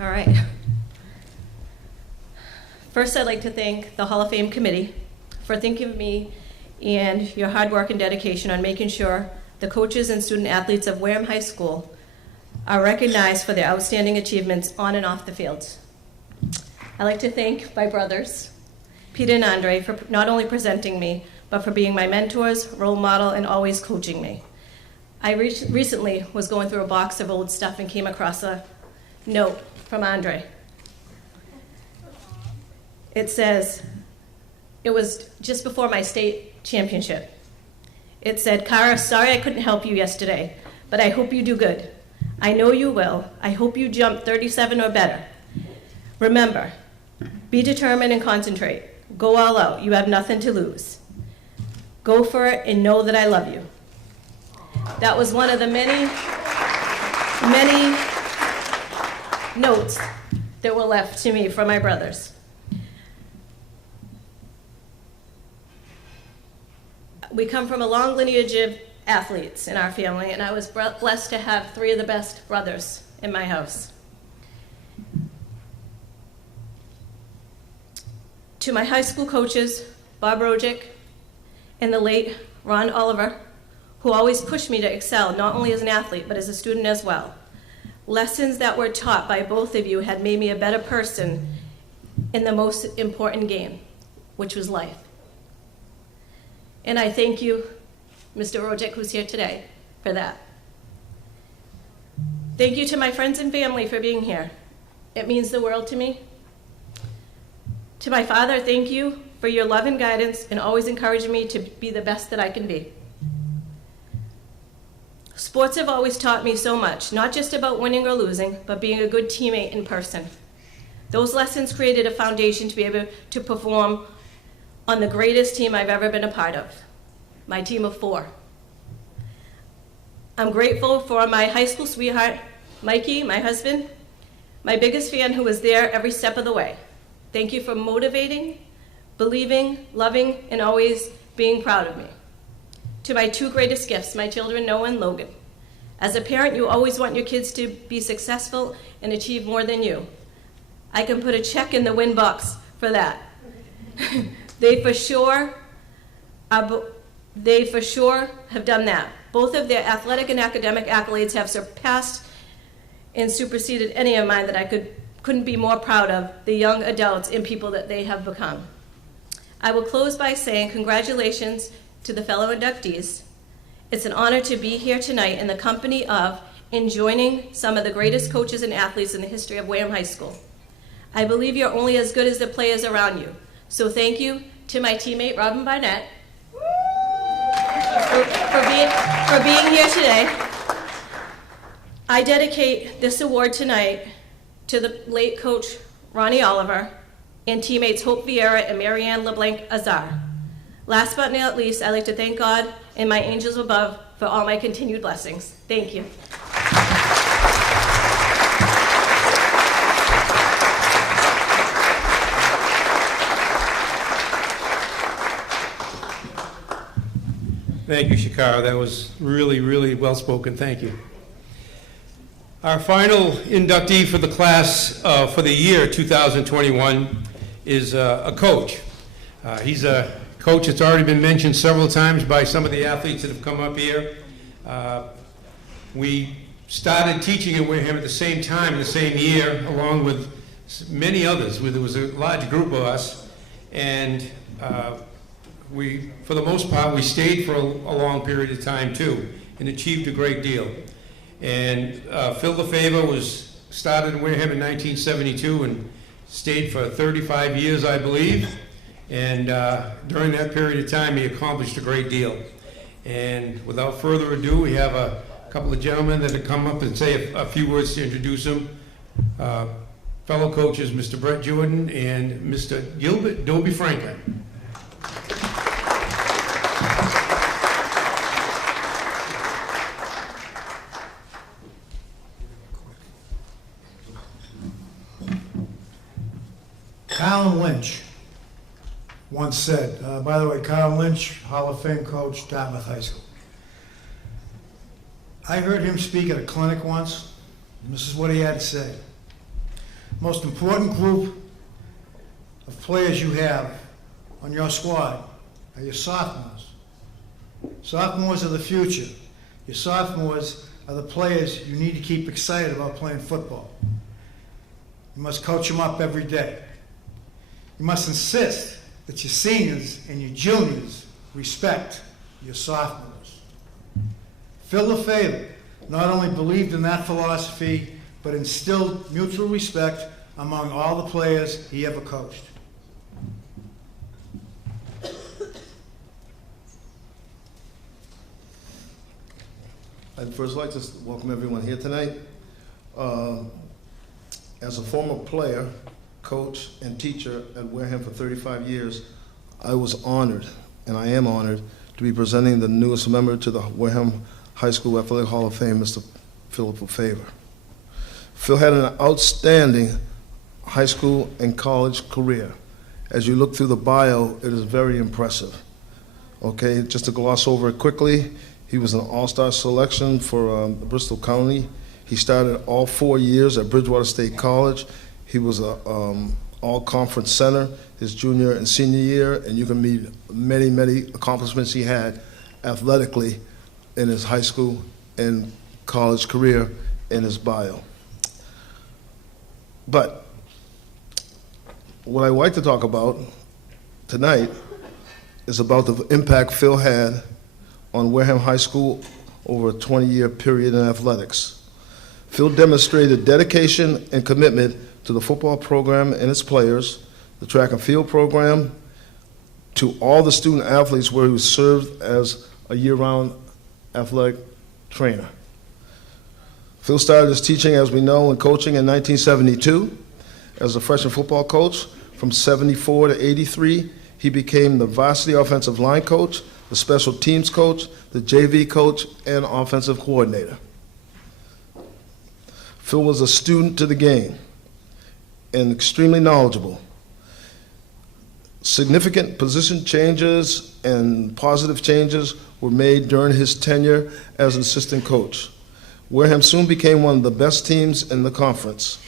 All right. First, I'd like to thank the Hall of Fame Committee for thinking of me and your hard work and dedication on making sure the coaches and student athletes of Wareham High School are recognized for their outstanding achievements on and off the fields. I'd like to thank my brothers, Peter and Andre, for not only presenting me, but for being my mentors, role model, and always coaching me. I recently was going through a box of old stuff and came across a note from Andre. It says, it was just before my state championship. It said, "Kara, sorry I couldn't help you yesterday, but I hope you do good. I know you will. I hope you jump 37 or better. Remember, be determined and concentrate. Go all out. You have nothing to lose. Go for it and know that I love you." That was one of the many, many notes that were left to me from my brothers. We come from a long lineage of athletes in our family, and I was blessed to have three of the best brothers in my house. To my high school coaches, Bob Rojic and the late Ron Oliver, who always pushed me to excel, not only as an athlete, but as a student as well. Lessons that were taught by both of you had made me a better person in the most important game, which was life. And I thank you, Mr. Rojic, who's here today, for that. Thank you to my friends and family for being here. It means the world to me. To my father, thank you for your love and guidance and always encouraging me to be the best that I can be. Sports have always taught me so much, not just about winning or losing, but being a good teammate in person. Those lessons created a foundation to be able to perform on the greatest team I've ever been a part of, my team of 4. I'm grateful for my high school sweetheart, Mikey, my husband, my biggest fan who was there every step of the way. Thank you for motivating, believing, loving, and always being proud of me. To my 2 greatest gifts, my children, Noah and Logan. As a parent, you always want your kids to be successful and achieve more than you. I can put a check in the win box for that. They for sure have done that. Both of their athletic and academic accolades have surpassed and superseded any of mine that I couldn't be more proud of, the young adults and people that they have become. I will close by saying congratulations to the fellow inductees. It's an honor to be here tonight in the company of and joining some of the greatest coaches and athletes in the history of Wareham High School. I believe you're only as good as the players around you. So thank you to my teammate, Robin Barnett, for being here today. I dedicate this award tonight to the late coach, Ronnie Oliver, and teammates Hope Vieira and Marianne LeBlanc Azar. Last but not least, I'd like to thank God and my angels above for all my continued blessings. Thank you. Thank you, Shakara. That was really, really well spoken. Thank you. Our final inductee for the class for the year 2021 is a coach. He's a coach that's already been mentioned several times by some of the athletes that have come up here. We started teaching at Wareham at the same time, the same year, along with many others. There was a large group of us, and we, for the most part, we stayed for a long period of time too, and achieved a great deal. And Phil LaFavor was started in Wareham in 1972 and stayed for 35 years, I believe. And during that period of time, he accomplished a great deal. And without further ado, we have a couple of gentlemen that have come up and say a few words to introduce him. Fellow coaches, Mr. Brett Jordan and Mr. Gilbert Dobie Franklin. Colin Lynch once said, by the way, Colin Lynch, Hall of Fame coach, Dartmouth High School. I heard him speak at a clinic once, and this is what he had to say. Most important group of players you have on your squad are your sophomores. Sophomores are the future. Your sophomores are the players you need to keep excited about playing football. You must coach them up every day. You must insist that your seniors and your juniors respect your sophomores. Phil LaFavor not only believed in that philosophy, but instilled mutual respect among all the players he ever coached. I'd first like to welcome everyone here tonight. As a former player, coach, and teacher at Wareham for 35 years, I was honored, and I am honored, to be presenting the newest member to the Wareham High School Athletic Hall of Fame, Mr. Philip LaFavor. Phil had an outstanding high school and college career. As you look through the bio, it is very impressive. Okay, just to gloss over it quickly, he was an all-star selection for Bristol County. He started all 4 years at Bridgewater State College. He was a all-conference center his junior and senior year, and you can meet many, many accomplishments he had athletically in his high school and college career in his bio. But what I'd like to talk about tonight is about the impact Phil had on Wareham High School over a 20-year period in athletics. Phil demonstrated dedication and commitment to the football program and its players, the track and field program, to all the student athletes where he served as a year-round athletic trainer. Phil started his teaching, as we know, and coaching in 1972 as a freshman football coach. From 74 to 83, he became the varsity offensive line coach, the special teams coach, the JV coach, and offensive coordinator. Phil was a student to the game and extremely knowledgeable. Significant position changes and positive changes were made during his tenure as an assistant coach. Wareham soon became one of the best teams in the conference.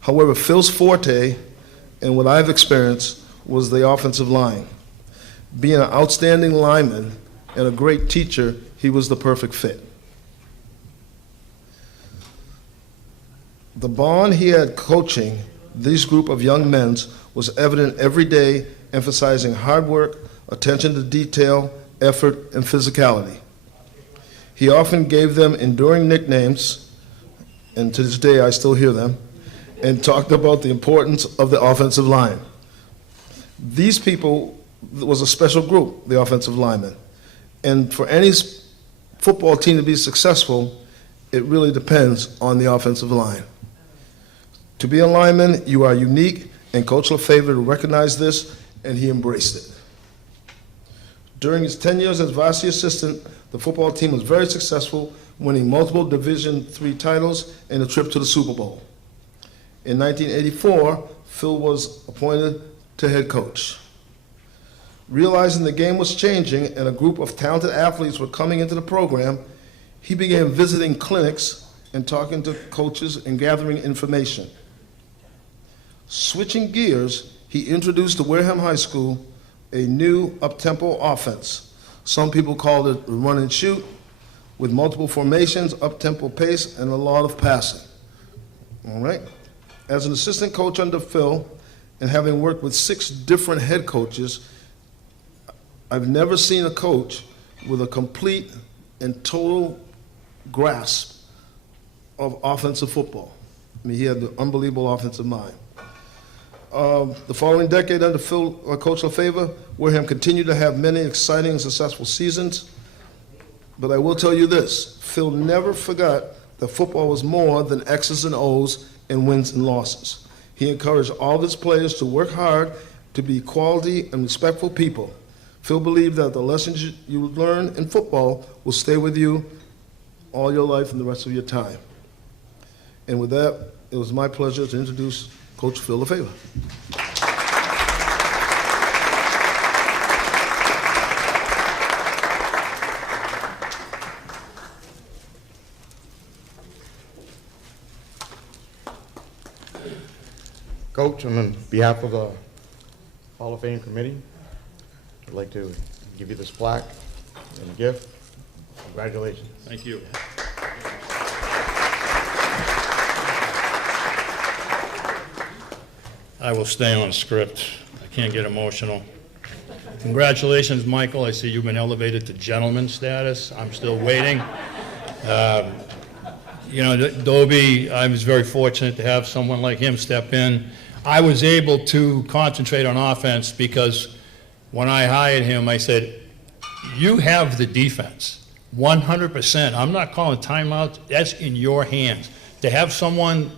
However, Phil's forte, and what I've experienced, was the offensive line. Being an outstanding lineman and a great teacher, he was the perfect fit. The bond he had coaching this group of young men was evident every day, emphasizing hard work, attention to detail, effort, and physicality. He often gave them enduring nicknames, and to this day I still hear them, and talked about the importance of the offensive line. These people was a special group, the offensive linemen. And for any football team to be successful, it really depends on the offensive line. To be a lineman, you are unique and Coach Lefevre recognized this, and he embraced it. During his 10 years as varsity assistant, the football team was very successful, winning multiple Division III titles and a trip to the Super Bowl. In 1984, Phil was appointed to head coach. Realizing the game was changing and a group of talented athletes were coming into the program, he began visiting clinics and talking to coaches and gathering information. Switching gears, he introduced to Wareham High School a new up-tempo offense. Some people called it run and shoot, with multiple formations, up-tempo pace, and a lot of passing. All right? As an assistant coach under Phil, and having worked with 6 different head coaches, I've never seen a coach with a complete and total grasp of offensive football. I mean, he had the unbelievable offensive mind. The following decade under Coach Lefevre, Wareham continued to have many exciting and successful seasons. But I will tell you this, Phil never forgot that football was more than X's and O's and wins and losses. He encouraged all of his players to work hard, to be quality and respectful people. Phil believed that the lessons you learn in football will stay with you all your life and the rest of your time. And with that, it was my pleasure to introduce Coach Phil Lefevre. Coach, on behalf of the Hall of Fame committee, I'd like to give you this plaque and a gift. Congratulations. Thank you. I will stay on script. I can't get emotional. Congratulations, Michael. I see you've been elevated to gentleman status. I'm still waiting. You know, Dobie, I was very fortunate to have someone like him step in. I was able to concentrate on offense because when I hired him, I said, you have the defense, 100%. I'm not calling timeouts. That's in your hands. To have someone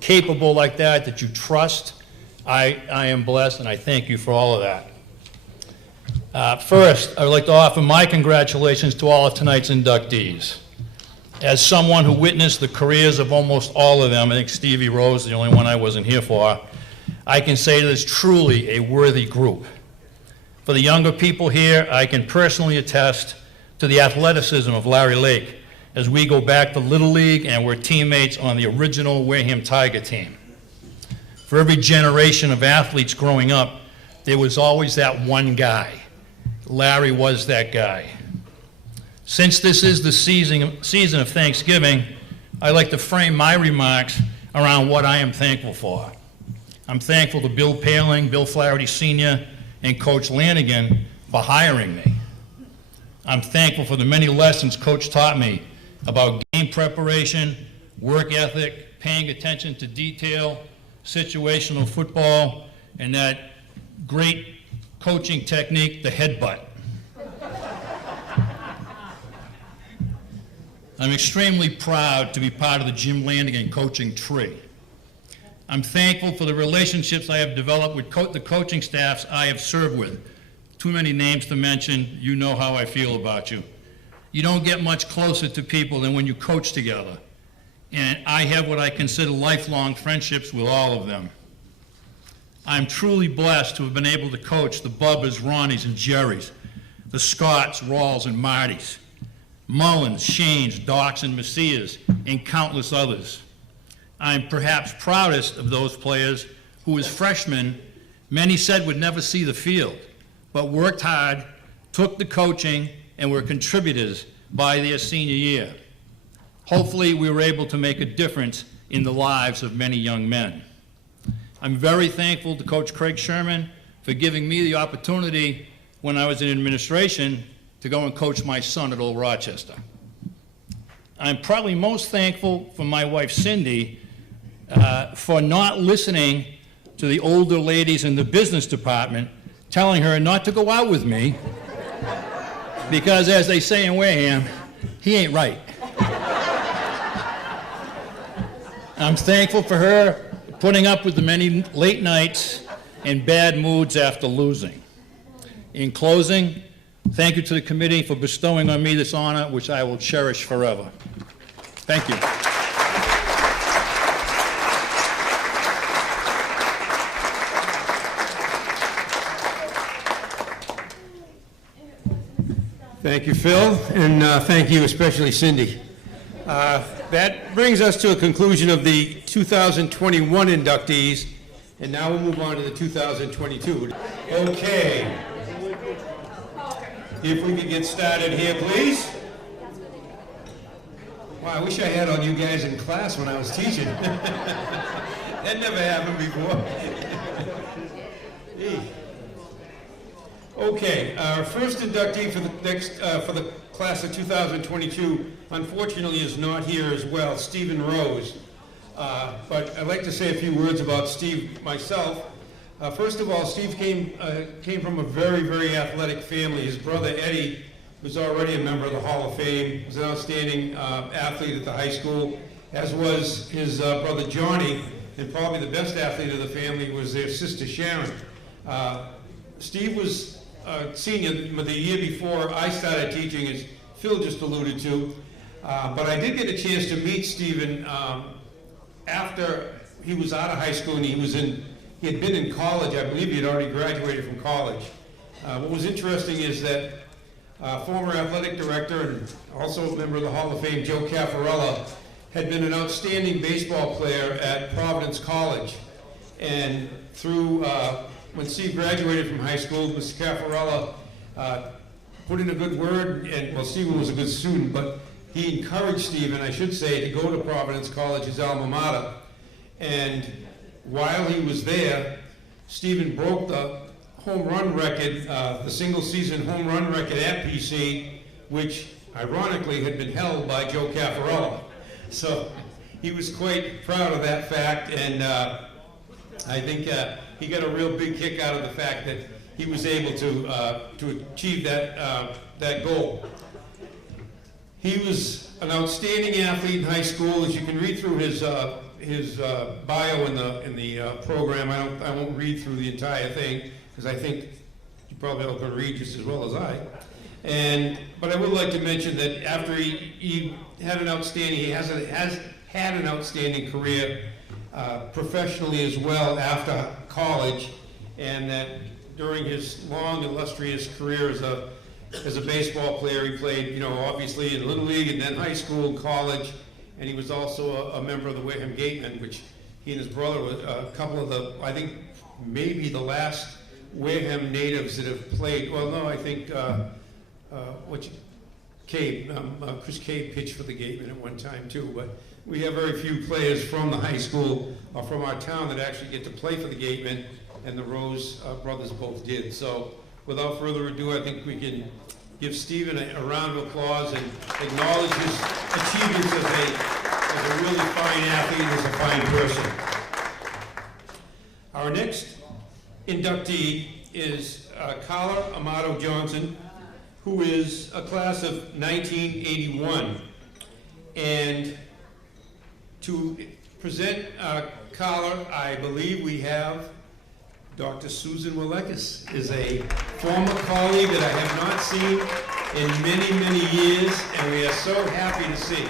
capable like that, that you trust, I am blessed, and I thank you for all of that. First, I would like to offer my congratulations to all of tonight's inductees. As someone who witnessed the careers of almost all of them, I think Stevie Rose is the only one I wasn't here for, I can say that it's truly a worthy group. For the younger people here, I can personally attest to the athleticism of Larry Lake as we go back to Little League and we're teammates on the original Wareham Tiger team. For every generation of athletes growing up, there was always that one guy. Larry was that guy. Since this is the season of Thanksgiving, I'd like to frame my remarks around what I am thankful for. I'm thankful to Bill Paling, Bill Flaherty Sr., and Coach Lanigan for hiring me. I'm thankful for the many lessons Coach taught me about game preparation, work ethic, paying attention to detail, situational football, and that great coaching technique, the headbutt. I'm extremely proud to be part of the Jim Lanigan coaching tree. I'm thankful for the relationships I have developed with the coaching staffs I have served with. Too many names to mention, you know how I feel about you. You don't get much closer to people than when you coach together. And I have what I consider lifelong friendships with all of them. I'm truly blessed to have been able to coach the Bubbas, Ronnies, and Jerrys, the Scotts, Rawls, and Martys, Mullins, Shanes, Docks, and Messias, and countless others. I'm perhaps proudest of those players who, as freshmen, many said would never see the field, but worked hard, took the coaching, and were contributors by their senior year. Hopefully, we were able to make a difference in the lives of many young men. I'm very thankful to Coach Craig Sherman for giving me the opportunity when I was in administration to go and coach my son at Old Rochester. I'm probably most thankful for my wife, Cindy, for not listening to the older ladies in the business department telling her not to go out with me because, as they say in Wareham, he ain't right. I'm thankful for her putting up with the many late nights and bad moods after losing. In closing, thank you to the committee for bestowing on me this honor, which I will cherish forever. Thank you. Thank you, Phil, and thank you especially, Cindy. That brings us to a conclusion of the 2021 inductees, and now we'll move on to the 2022. Okay. If we could get started here, please. Wow, I wish I had all you guys in class when I was teaching. That never happened before. Hey. Okay, our first inductee for the class of 2022, unfortunately, is not here as well, Stephen Rose. But I'd like to say a few words about Steve myself. First of all, Steve came from a very, very athletic family. His brother Eddie was already a member of the Hall of Fame. He was an outstanding athlete at the high school, as was his brother Johnny, and probably the best athlete of the family was their sister Sharon. Steve was senior the year before I started teaching, as Phil just alluded to. But I did get a chance to meet Stephen after he was out of high school, and he had been in college. I believe he had already graduated from college. What was interesting is that former athletic director and also a member of the Hall of Fame, Joe Caffarella, had been an outstanding baseball player at Providence College. And through when Steve graduated from high school, Mr. Caffarella put in a good word, and well, Stephen was a good student, but he encouraged Stephen, I should say, to go to Providence College, his alma mater. And while he was there, Stephen broke the home run record, the single season home run record at PC, which ironically had been held by Joe Caffarella. So he was quite proud of that fact, and I think he got a real big kick out of the fact that he was able to achieve that goal. He was an outstanding athlete in high school. As you can read through his bio in the program, I won't read through the entire thing because I think you probably all can read just as well as I. But I would like to mention that after he had an outstanding, he has had an outstanding career professionally as well after college, and that during his long illustrious career as a baseball player, he played, obviously in Little League and then high school, college, and he was also a member of the Wareham Gatemen, which he and his brother were a couple of the, I think, maybe the last Wareham natives that have played. Well, no, I think Chris Cave pitched for the Gatemen at one time too, but we have very few players from the high school or from our town that actually get to play for the Gatemen, and the Rose brothers both did. So without further ado, I think we can give Stephen a round of applause and acknowledge his achievements as a really fine athlete and as a fine person. Our next inductee is Carla Amato Johnson, who is a class of 1981. And to present Carla, I believe we have Dr. Susan Willekes, is a former colleague that I have not seen in many, many years, and we are so happy to see.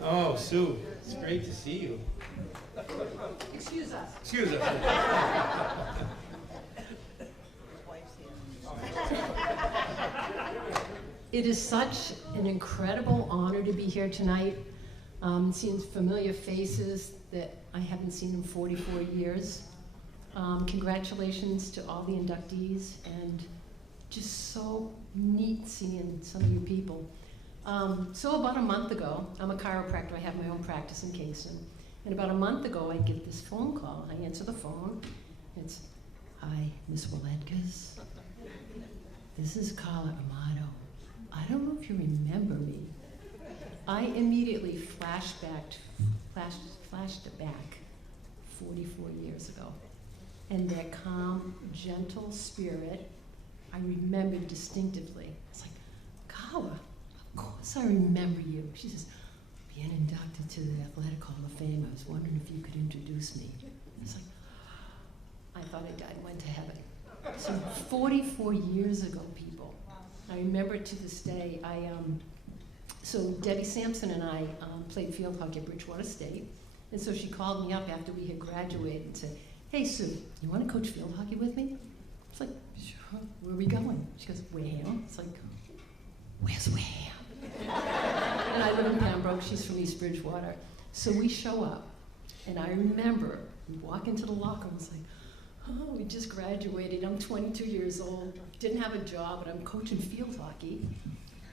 Oh, Sue, it's great to see you. Excuse us. Excuse us. It is such an incredible honor to be here tonight, seeing familiar faces that I haven't seen in 44 years. Congratulations to all the inductees, and just so neat seeing some of you people. So about a month ago, I'm a chiropractor, I have my own practice in Kingston, and about a month ago I get this phone call. I answer the phone, it's, "Hi, Miss Willekes. This is Carla Amato. I don't know if you remember me." I immediately flashed back 44 years ago. And their calm, gentle spirit, I remembered distinctively. It's like, "Carla, of course I remember you." She says, being inducted to the Athletic Hall of Fame. I was wondering if you could introduce me. It's like, I thought I died and went to heaven. So 44 years ago, people. I remember to this day, so Debbie Sampson and I played field hockey at Bridgewater State. And so she called me up after we had graduated and said, hey, Sue, you want to coach field hockey with me? It's like, sure, where are we going? She goes, Wareham. It's like, where's Wareham? And I live in Pembroke, she's from East Bridgewater. So we show up, and I remember we walk into the locker room, it's like, oh, we just graduated, I'm 22 years old, didn't have a job, but I'm coaching field hockey.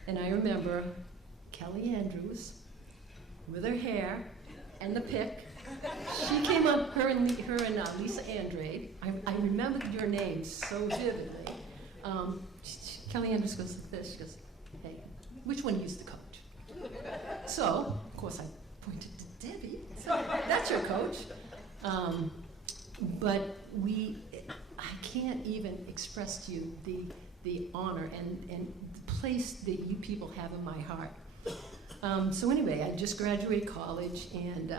And I remember Kelly Andrews with her hair and the pick. She came up, her and Lisa Andrade. I remember your names so vividly. Kelly Andrews goes like this, she goes, hey, which one used to coach? So, of course, I pointed to Debbie. So, that's your coach. But I can't even express to you the honor and the place that you people have in my heart. So anyway, I just graduated college and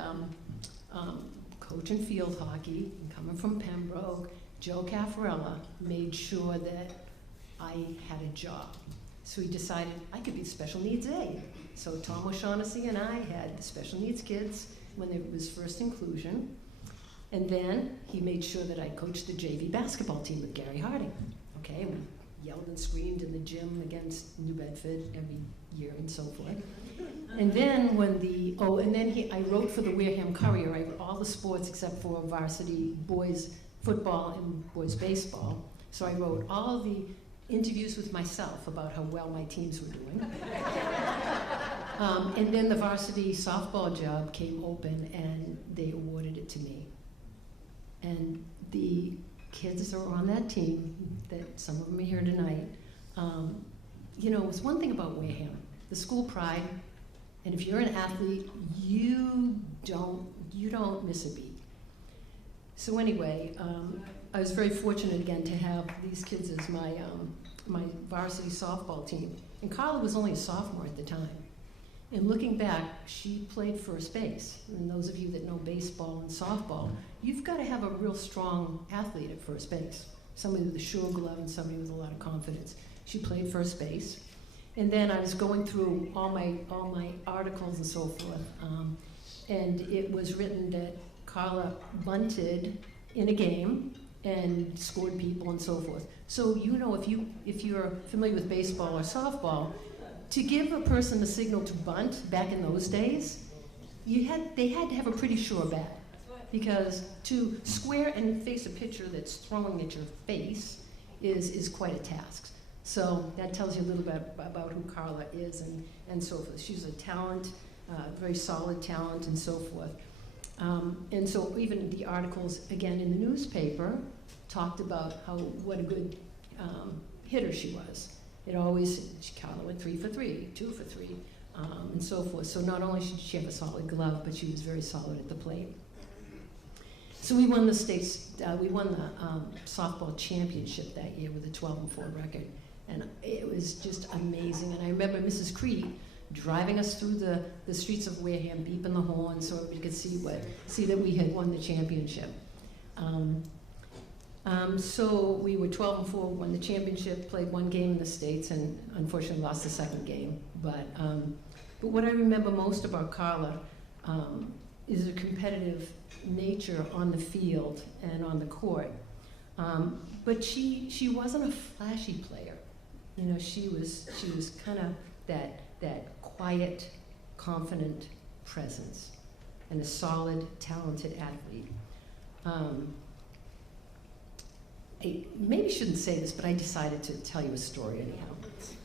coaching field hockey, and coming from Pembroke. Joe Caffarella made sure that I had a job. So he decided I could be special needs aide. So Tom O'Shaughnessy and I had the special needs kids when there was first inclusion. And then he made sure that I coached the JV basketball team with Gary Harding. Okay, we yelled and screamed in the gym against New Bedford every year and so forth. And then I wrote for the Wareham Courier. I wrote all the sports except for varsity boys football and boys baseball. So I wrote all the interviews with myself about how well my teams were doing. And then the varsity softball job came open and they awarded it to me. And the kids that are on that team, that some of them are here tonight, it was one thing about Wareham, the school pride, and if you're an athlete, you don't miss a beat. So anyway, I was very fortunate again to have these kids as my varsity softball team. And Carla was only a sophomore at the time. And looking back, she played first base. And those of you that know baseball and softball, you've got to have a real strong athlete at first base. Somebody with a sure glove and somebody with a lot of confidence. She played first base. And then I was going through all my articles and so forth. And it was written that Carla bunted in a game and scored people and so forth. So if you're familiar with baseball or softball, to give a person the signal to bunt back in those days, they had to have a pretty sure bat. Because to square and face a pitcher that's throwing at your face is quite a task. So that tells you a little bit about who Carla is and so forth. She's a talent, very solid talent and so forth. And so even the articles, again, in the newspaper, talked about what a good hitter she was. Carla went 3 for 3, 2 for 3, and so forth. So not only did she have a solid glove, but she was very solid at the plate. So we won the softball championship that year with a 12-4 record. And it was just amazing. And I remember Mrs. Creed driving us through the streets of Wareham, beeping the horn so everybody could see that we had won the championship. So we were 12-4, won the championship, played one game in the States, and unfortunately lost the second game. But what I remember most about Carla is her competitive nature on the field and on the court. But she wasn't a flashy player. She was kind of that quiet, confident presence and a solid, talented athlete. I maybe shouldn't say this, but I decided to tell you a story anyhow.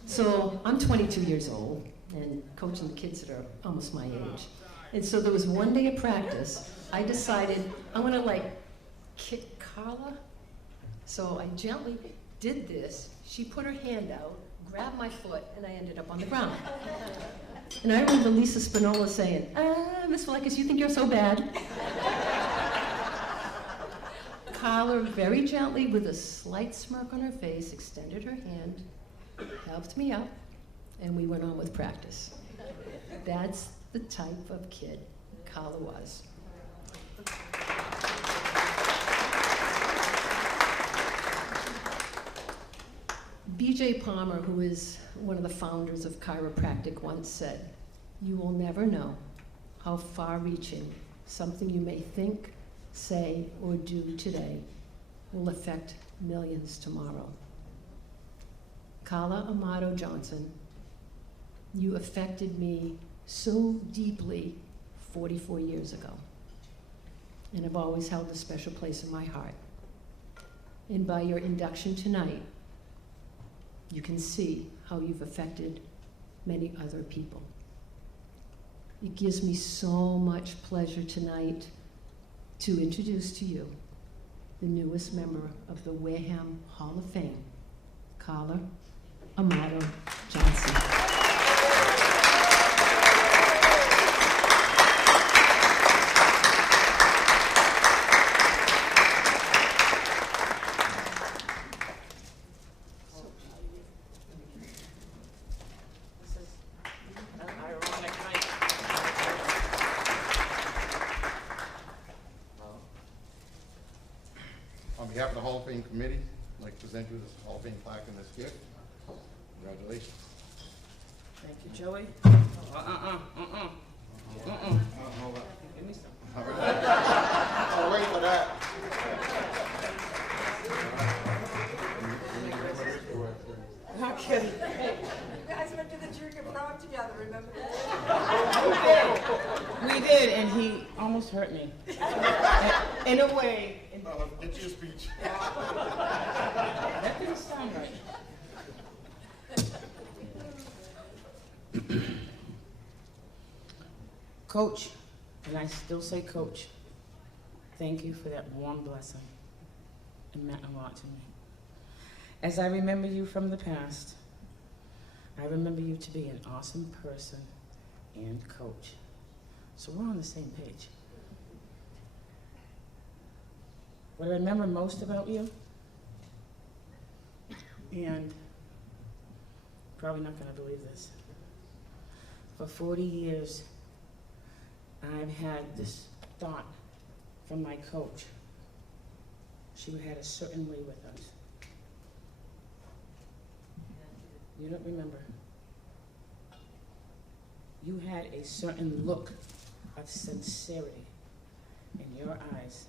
So I'm 22 years old and coaching the kids that are almost my age. And so there was one day of practice, I decided I'm gonna kick Carla. So I gently did this. She put her hand out, grabbed my foot, and I ended up on the ground. And I remember Lisa Spinola saying, Miss Fleckis, you think you're so bad? Carla very gently, with a slight smirk on her face, extended her hand, helped me up, and we went on with practice. That's the type of kid Carla was. B.J. Palmer, who is one of the founders of chiropractic, once said, "You will never know how far-reaching something you may think, say, or do today will affect millions tomorrow." Carla Amato Johnson, you affected me so deeply 44 years ago, and have always held a special place in my heart. And by your induction tonight, you can see how you've affected many other people. It gives me so much pleasure tonight to introduce to you the newest member of the Wareham Hall of Fame, Carla Amato Johnson. On behalf of the Hall of Fame Committee, I'd like to present you this Hall of Fame plaque and this gift. Congratulations. Thank you, Joey. Give me some. I'll wait for that. Not kidding. You guys went to the junior prom together, remember that? We did, and he almost hurt me. In a way. Get you a speech. That didn't sound right. Coach, and I still say coach, thank you for that warm blessing. It meant a lot to me. As I remember you from the past, I remember you to be an awesome person and coach. So we're on the same page. What I remember most about you, and probably not going to believe this, for 40 years, I've had this thought from my coach. She had a certain way with us. You don't remember. You had a certain look of sincerity in your eyes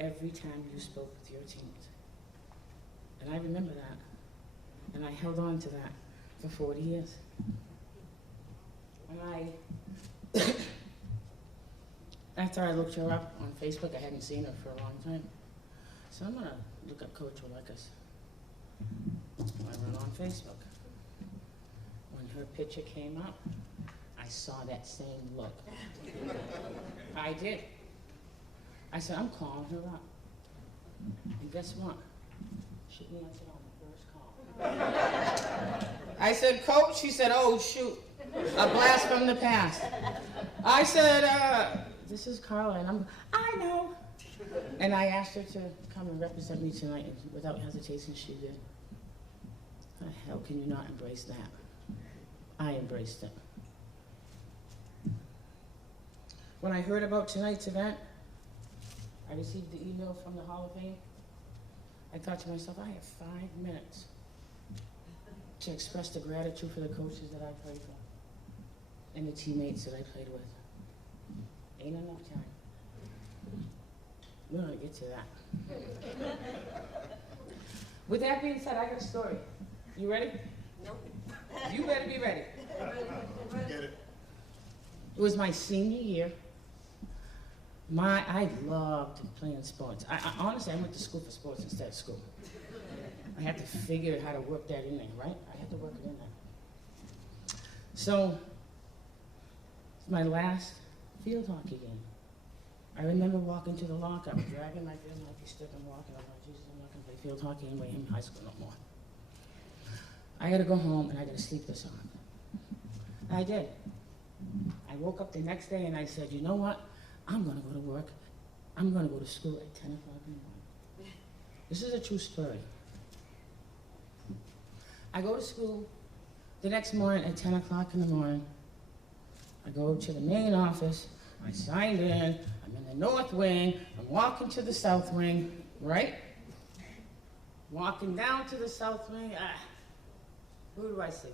every time you spoke with your teammates. And I remember that. And I held on to that for 40 years. And after I looked her up on Facebook, I hadn't seen her for a long time. So I'm gonna look up Coach Olekas. I went on Facebook. When her picture came up, I saw that same look. I did. I said, I'm calling her up. And guess what? She answered on the first call. I said, Coach? She said, oh, shoot. A blast from the past. I said, this is Carla, and I know. And I asked her to come and represent me tonight, and without hesitation, she did. How can you not embrace that? I embraced it. When I heard about tonight's event, I received the email from the Hall of Fame. I thought to myself, I have 5 minutes to express the gratitude for the coaches that I played for and the teammates that I played with. Ain't enough time. We're gonna get to that. With that being said, I got a story. You ready? Nope. You better be ready. Get it. It was my senior year. I loved playing sports. Honestly, I went to school for sports instead of school. I had to figure how to work that in there, right? I had to work it in there. So, it's my last field hockey game. I remember walking to the locker, dragging my field hockey stick and walking. I was like, Jesus, I'm not going to play field hockey in Wareham High School no more. I got to go home and I got to sleep this on. I did. I woke up the next day and I said, you know what? I'm going to go to work. I'm going to go to school at 10 o'clock in the morning. This is a true story. I go to school the next morning at 10 o'clock in the morning. I go to the main office, I signed in, I'm in the north wing, I'm walking to the south wing, right? Walking down to the south wing, who do I see?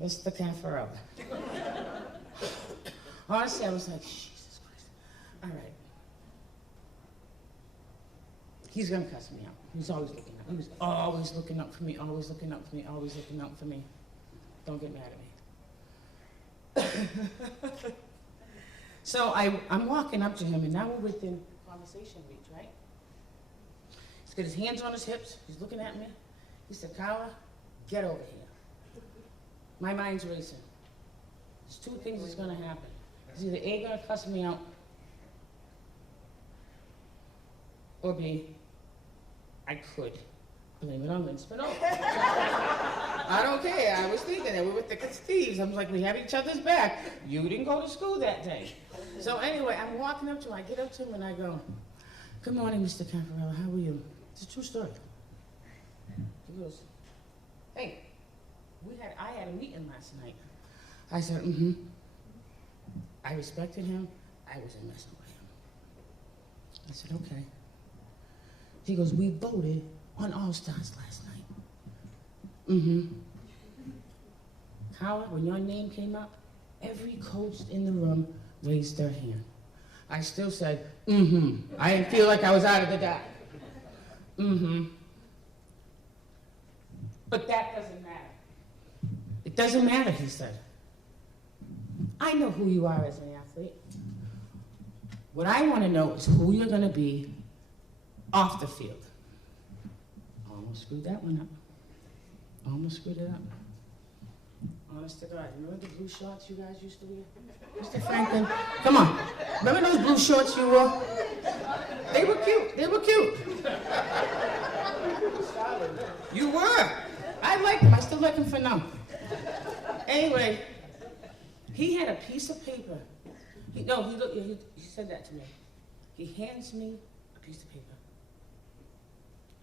Mr. Caffarella. Honestly, I was like, Jesus Christ. All right. He's gonna cuss me out. He's always looking up. He was always looking up for me, always looking up for me, always looking up for me. Don't get mad at me. So I'm walking up to him, and now we're within conversation reach, right? He's got his hands on his hips. He's looking at me. He said, Carla, get over here. My mind's racing. There's two things that's gonna happen. He's either A, gonna cuss me out, or B, I could blame it on Vince Spinola. I don't care. I was thinking that we were thick as thieves. I was like, we have each other's back. You didn't go to school that day. So anyway, I'm walking up to him. I get up to him and I go, good morning, Mr. Caffarella. How are you? It's a true story. He goes, hey, I had a meeting last night. I said, mm-hmm. I respected him. I wasn't messing with him. I said, okay. He goes, we voted on All-Stars last night. Mm-hmm. Howard, when your name came up, every coach in the room raised their hand. I still said, mm-hmm. I didn't feel like I was out of the dark. Mm-hmm. But that doesn't matter. It doesn't matter, he said. I know who you are as an athlete. What I want to know is who you're going to be off the field. Almost screwed that one up. Almost screwed it up. Honest to God, remember the blue shorts you guys used to wear? Mr. Franklin, come on. Remember those blue shorts you wore? They were cute. They were cute. You were. I like them. I still like them for now. Anyway, he had a piece of paper. He said that to me. He hands me a piece of paper.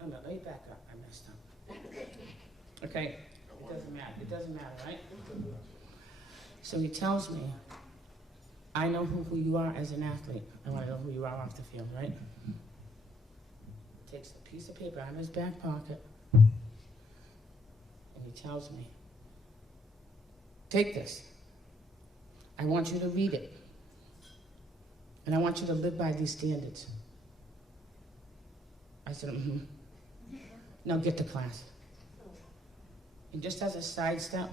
Oh no, let me back up. I messed up. Okay, it doesn't matter. It doesn't matter, right? So he tells me, I know who you are as an athlete. I want to know who you are off the field, right? Takes the piece of paper out of his back pocket, and he tells me, take this. I want you to read it. And I want you to live by these standards. I said, mm-hmm. Now get to class. And just as a side step,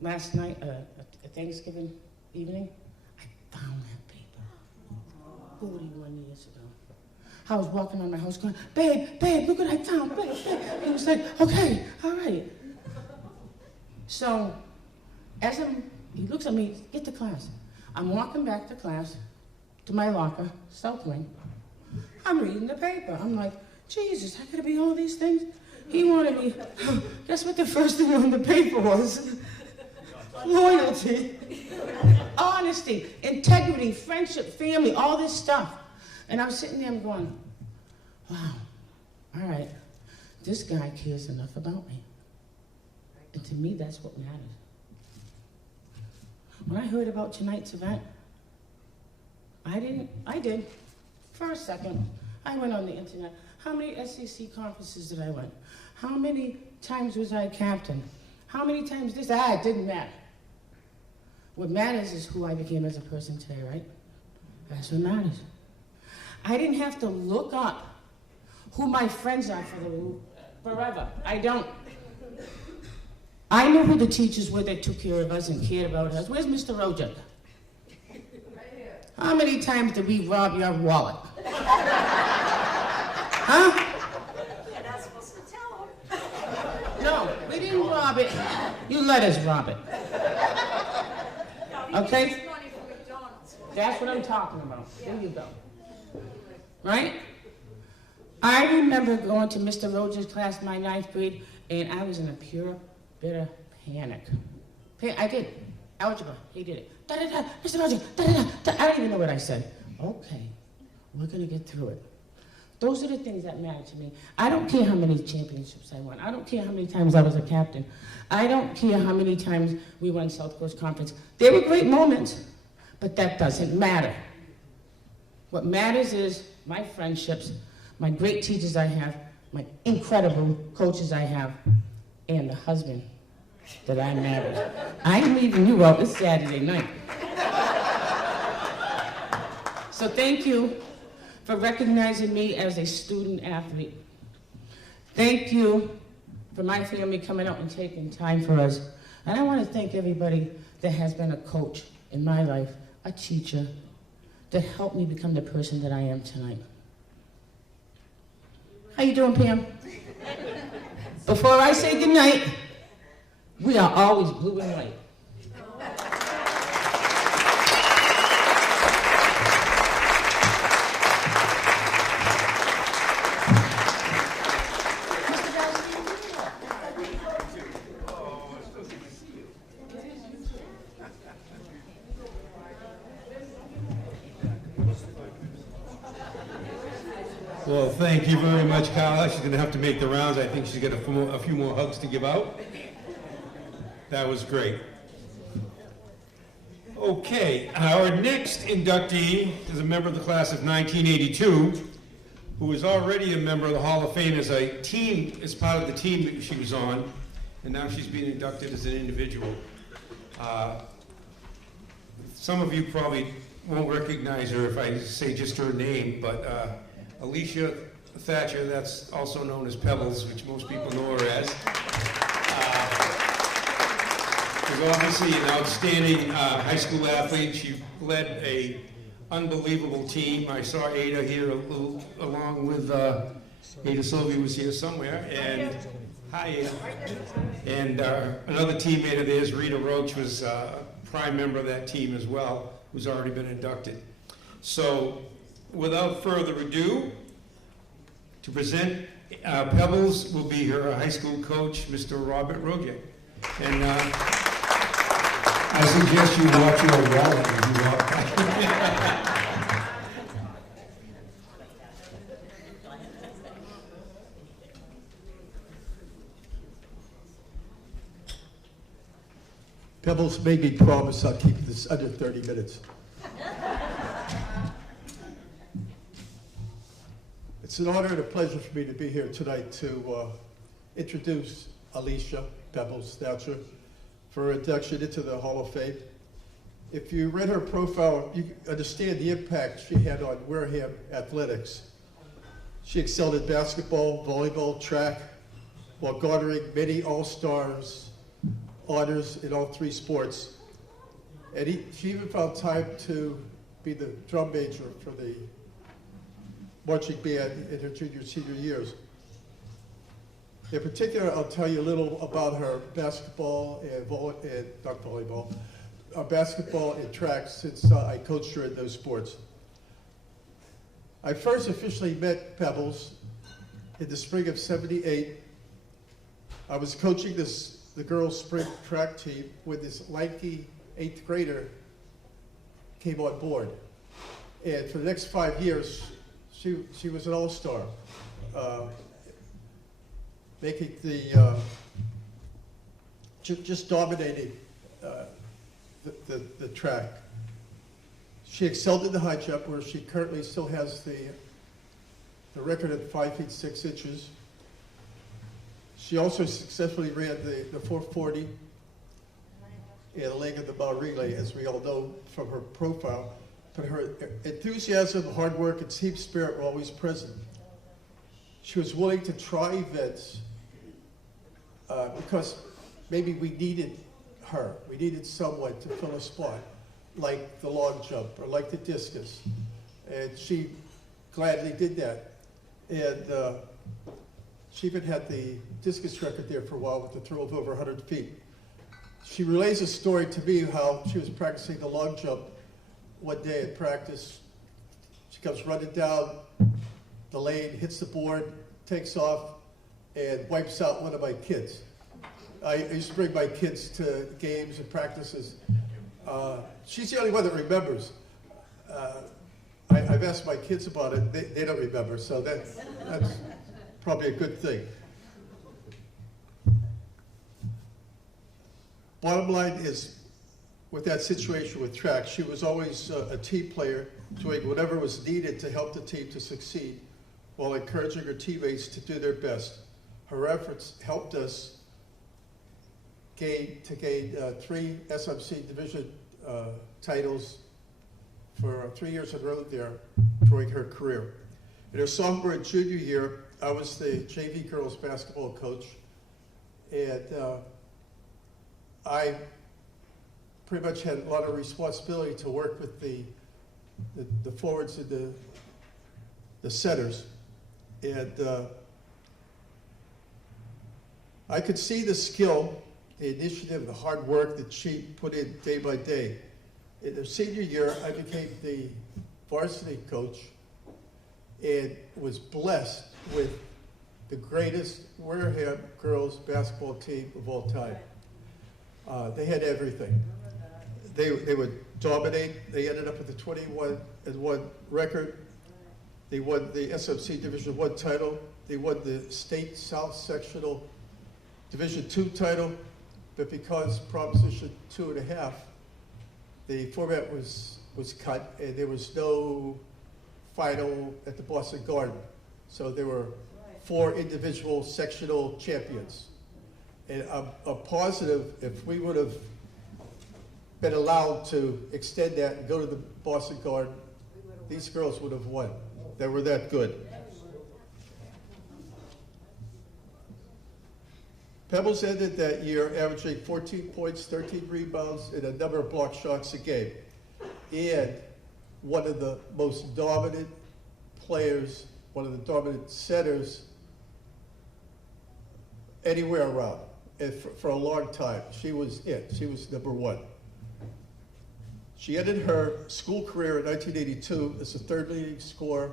last night, a Thanksgiving evening, I found that paper 41 years ago. I was walking on my house going, babe, look what I found, babe. And he was like, okay, all right. So, he looks at me, get to class. I'm walking back to class, to my locker, South Wing. I'm reading the paper. I'm like, Jesus, I gotta be all these things? He wanted me, guess what the first thing on the paper was? Loyalty, honesty, integrity, friendship, family, all this stuff. And I'm sitting there going, wow, all right, this guy cares enough about me. And to me, that's what matters. When I heard about tonight's event, I did. For a second, I went on the internet. How many SEC conferences did I win? How many times was I captain? How many times this? It didn't matter. What matters is who I became as a person today, right? That's what matters. I didn't have to look up who my friends are forever. I don't. I know who the teachers were that took care of us and cared about us. Where's Mr. Roja? How many times did we rob your wallet? Huh? You're not supposed to tell him. No, we didn't rob it. You let us rob it. Okay? That's what I'm talking about. There you go. Right? I remember going to Mr. Roja's class, my 9th grade, and I was in a pure, bitter panic. I did. Algebra, he did it. Da-da-da, Mr. Roja, da-da-da, da. I don't even know what I said. Okay, we're gonna get through it. Those are the things that matter to me. I don't care how many championships I won. I don't care how many times I was a captain. I don't care how many times we won South Coast Conference. They were great moments, but that doesn't matter. What matters is my friendships, my great teachers I have, my incredible coaches I have, and the husband that I married. I'm leaving you out this Saturday night. So thank you for recognizing me as a student athlete. Thank you for my family coming out and taking time for us. And I want to thank everybody that has been a coach in my life, a teacher, that helped me become the person that I am tonight. How you doing, Pam? Before I say goodnight, we are always blue and white. Well, thank you very much, Carla. She's going to have to make the rounds. I think she's got a few more hugs to give out. That was great. Okay, our next inductee is a member of the class of 1982, who is already a member of the Hall of Fame as a team, as part of the team that she was on, and now she's being inducted as an individual. Some of you probably won't recognize her if I say just her name, but Alicia Thatcher, that's also known as Pebbles, which most people know her as. She's obviously an outstanding high school athlete. She led an unbelievable team. I saw Ada here along with Ada Sylvia was here somewhere, and hi Ada. And another teammate of theirs, Rita Roach, was a prime member of that team as well, who's already been inducted. So, without further ado, to present Pebbles will be her high school coach, Mr. Robert Rogek. And I suggest you watch your wallet as you walk by. Pebbles made me promise I'll keep this under 30 minutes. It's an honor and a pleasure for me to be here tonight to introduce Alicia Pebbles Thatcher for her induction into the Hall of Fame. If you read her profile, you understand the impact she had on Wareham athletics. She excelled in basketball, volleyball, track, while garnering many all-stars honors in all three sports. And she even found time to be the drum major for the marching band in her junior, senior years. In particular, I'll tell you a little about her basketball and basketball and track, since I coached her in those sports. I first officially met Pebbles in the spring of '78. I was coaching the girls' spring track team when this lanky 8th grader came on board. And for the next 5 years, she was an all-star, making the, just dominating the track. She excelled in the high jump, where she currently still has the record at 5 feet 6 inches. She also successfully ran the 440 and a leg of the mile relay, as we all know from her profile. But her enthusiasm, hard work, and team spirit were always present. She was willing to try events because maybe we needed her. We needed someone to fill a spot, like the long jump or like the discus. And she gladly did that. And she even had the discus record there for a while with the throw of over 100 feet. She relays a story to me how she was practicing the long jump one day at practice. She comes running down the lane, hits the board, takes off, and wipes out one of my kids. I used to bring my kids to games and practices. She's the only one that remembers. I I've asked my kids about it, they don't remember, so that's probably a good thing. Bottom line is, with that situation with track, she was always a team player, doing whatever was needed to help the team to succeed, while encouraging her teammates to do their best. Her efforts helped us gain 3 SMC division titles for 3 years in a row there during her career. In her sophomore and junior year, I was the JV girls basketball coach, and I pretty much had a lot of responsibility to work with the forwards and the setters. And I could see the skill, the initiative, the hard work that she put in day by day. In her senior year, I became the varsity coach and was blessed with the greatest Wareham girls basketball team of all time. They had everything. They would dominate. They ended up with a 21-1 record. They won the SMC Division I title. They won the state South Sectional Division II title, but because Proposition 2.5, the format was cut and there was no final at the Boston Garden. So there were 4 individual sectional champions. And I'm positive if we would have been allowed to extend that and go to the Boston Garden, these girls would have won. They were that good. Pebbles ended that year averaging 14 points, 13 rebounds, and a number of block shots a game. And one of the most dominant players, one of the dominant setters anywhere around. And for a long time, she was it. She was number 1. She ended her school career in 1982 as the 3rd leading scorer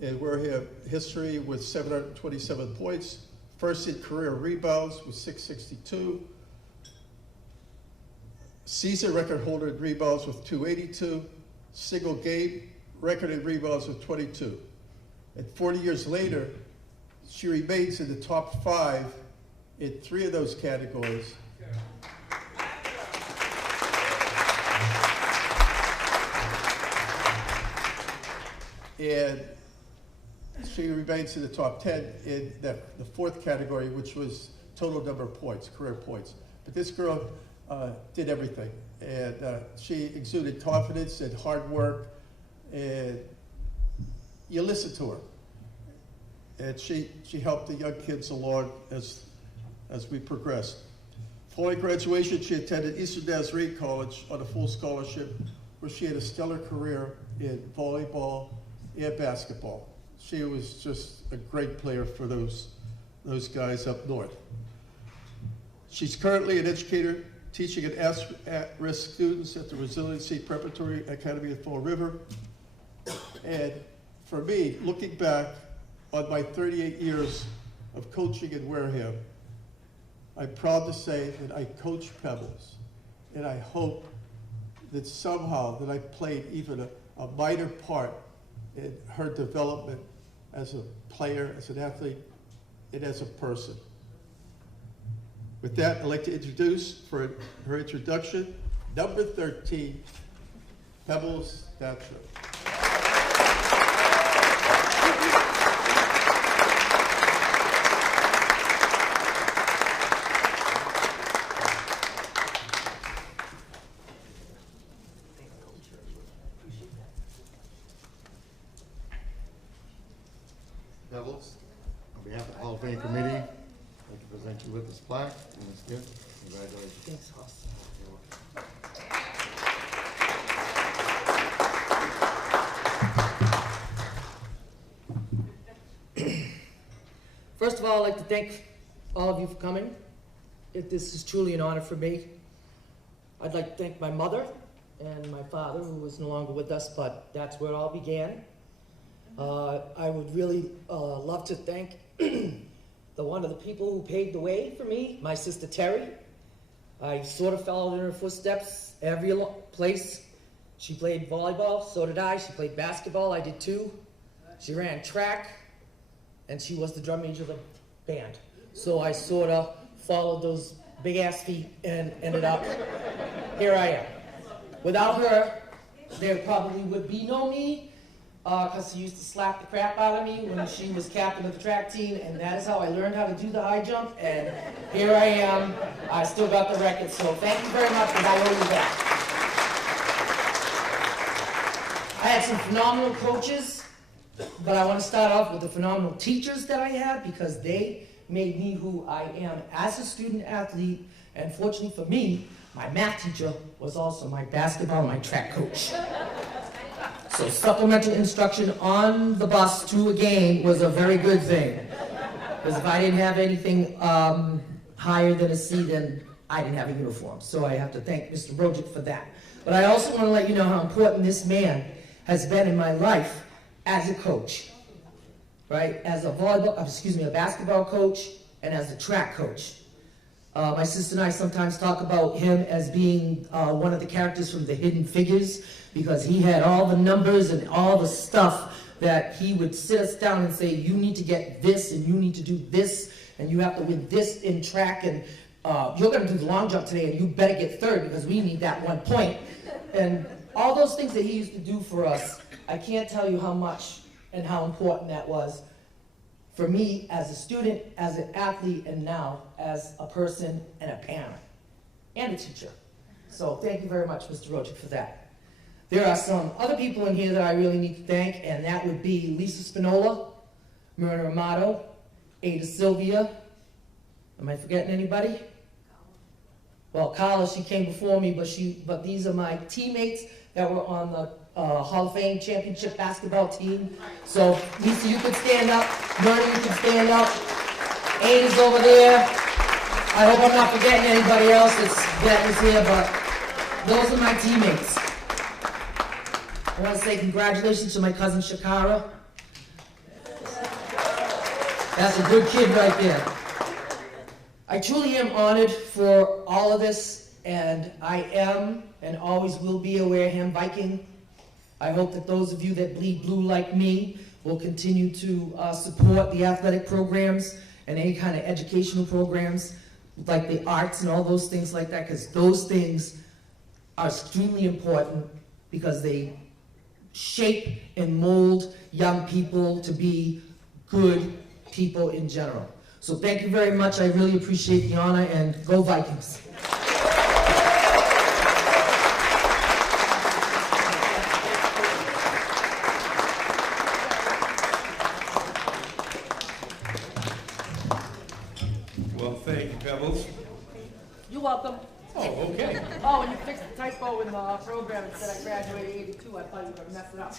in Wareham history with 727 points. First in career rebounds with 662. Season record holder in rebounds with 282. Single game record in rebounds with 22. And 40 years later, she remains in the top 5 in 3 of those categories. And she remains in the top 10 in the 4th category, which was total number of points, career points. But this girl did everything. And she exuded confidence and hard work. And you listen to her. And she helped the young kids along as we progressed. Following graduation, she attended Eastern Nazarene College on a full scholarship, where she had a stellar career in volleyball and basketball. She was just a great player for those guys up north. She's currently an educator teaching at-risk students at the Resiliency Preparatory Academy in Fall River. And for me, looking back on my 38 years of coaching in Wareham, I'm proud to say that I coach Pebbles, and I hope that somehow that I played even a minor part in her development as a player, as an athlete, and as a person. With that, I'd like to introduce, for her introduction, number 13, Pebbles Thatcher. Pebbles, on behalf of the Hall of Fame Committee, I'd like to present you with this plaque and this gift. Congratulations. Thanks, Hoss. First of all, I'd like to thank all of you for coming. This is truly an honor for me. I'd like to thank my mother and my father, who is no longer with us, but that's where it all began. I would really love to thank one of the people who paved the way for me, my sister Terry. I sort of followed in her footsteps every place She played volleyball, so did I. She played basketball, I did too. She ran track, and she was the drum major of the band. So I sort of followed those big ass feet and ended up here I am. Without her, there probably would be no me, because she used to slap the crap out of me when she was captain of the track team, and that is how I learned how to do the high jump, and here I am. I still got the record, so thank you very much, and I owe you that. I had some phenomenal coaches, but I want to start off with the phenomenal teachers that I had, because they made me who I am as a student athlete, and fortunately for me, my math teacher was also my basketball and my track coach. So supplemental instruction on the bus to a game was a very good thing. Because if I didn't have anything higher than a C, then I didn't have a uniform. So I have to thank Mr. Rojic for that. But I also want to let you know how important this man has been in my life as a coach. Right? As a a basketball coach and as a track coach. My sister and I sometimes talk about him as being one of the characters from the Hidden Figures, because he had all the numbers and all the stuff that he would sit us down and say, you need to get this, and you need to do this, and you have to win this in track, and you're going to do the long jump today, and you better get third, because we need that 1 point. And all those things that he used to do for us, I can't tell you how much and how important that was for me as a student, as an athlete, and now as a person and a parent and a teacher. So thank you very much, Mr. Rojic, for that. There are some other people in here that I really need to thank, and that would be Lisa Spinola, Myrna Amato, Ada Sylvia. Am I forgetting anybody? Well, Carla, she came before me, but these are my teammates that were on the Hall of Fame championship basketball team. So, Lisa, you can stand up. Myrna, you can stand up. Ada's over there. I hope I'm not forgetting anybody else that is here, but those are my teammates. I want to say congratulations to my cousin Shakara. That's a good kid right there. I truly am honored for all of this, and I am and always will be a Wareham Viking. I hope that those of you that bleed blue like me will continue to support the athletic programs and any kind of educational programs like the arts and all those things like that, because those things are extremely important because they shape and mold young people to be good people in general. So thank you very much. I really appreciate the honor, and go Vikings. Well, thank you, Pebbles. You're welcome. Oh, okay. Oh, and you fixed the typo in the program and said I graduated in 82. I thought you were going to mess it up.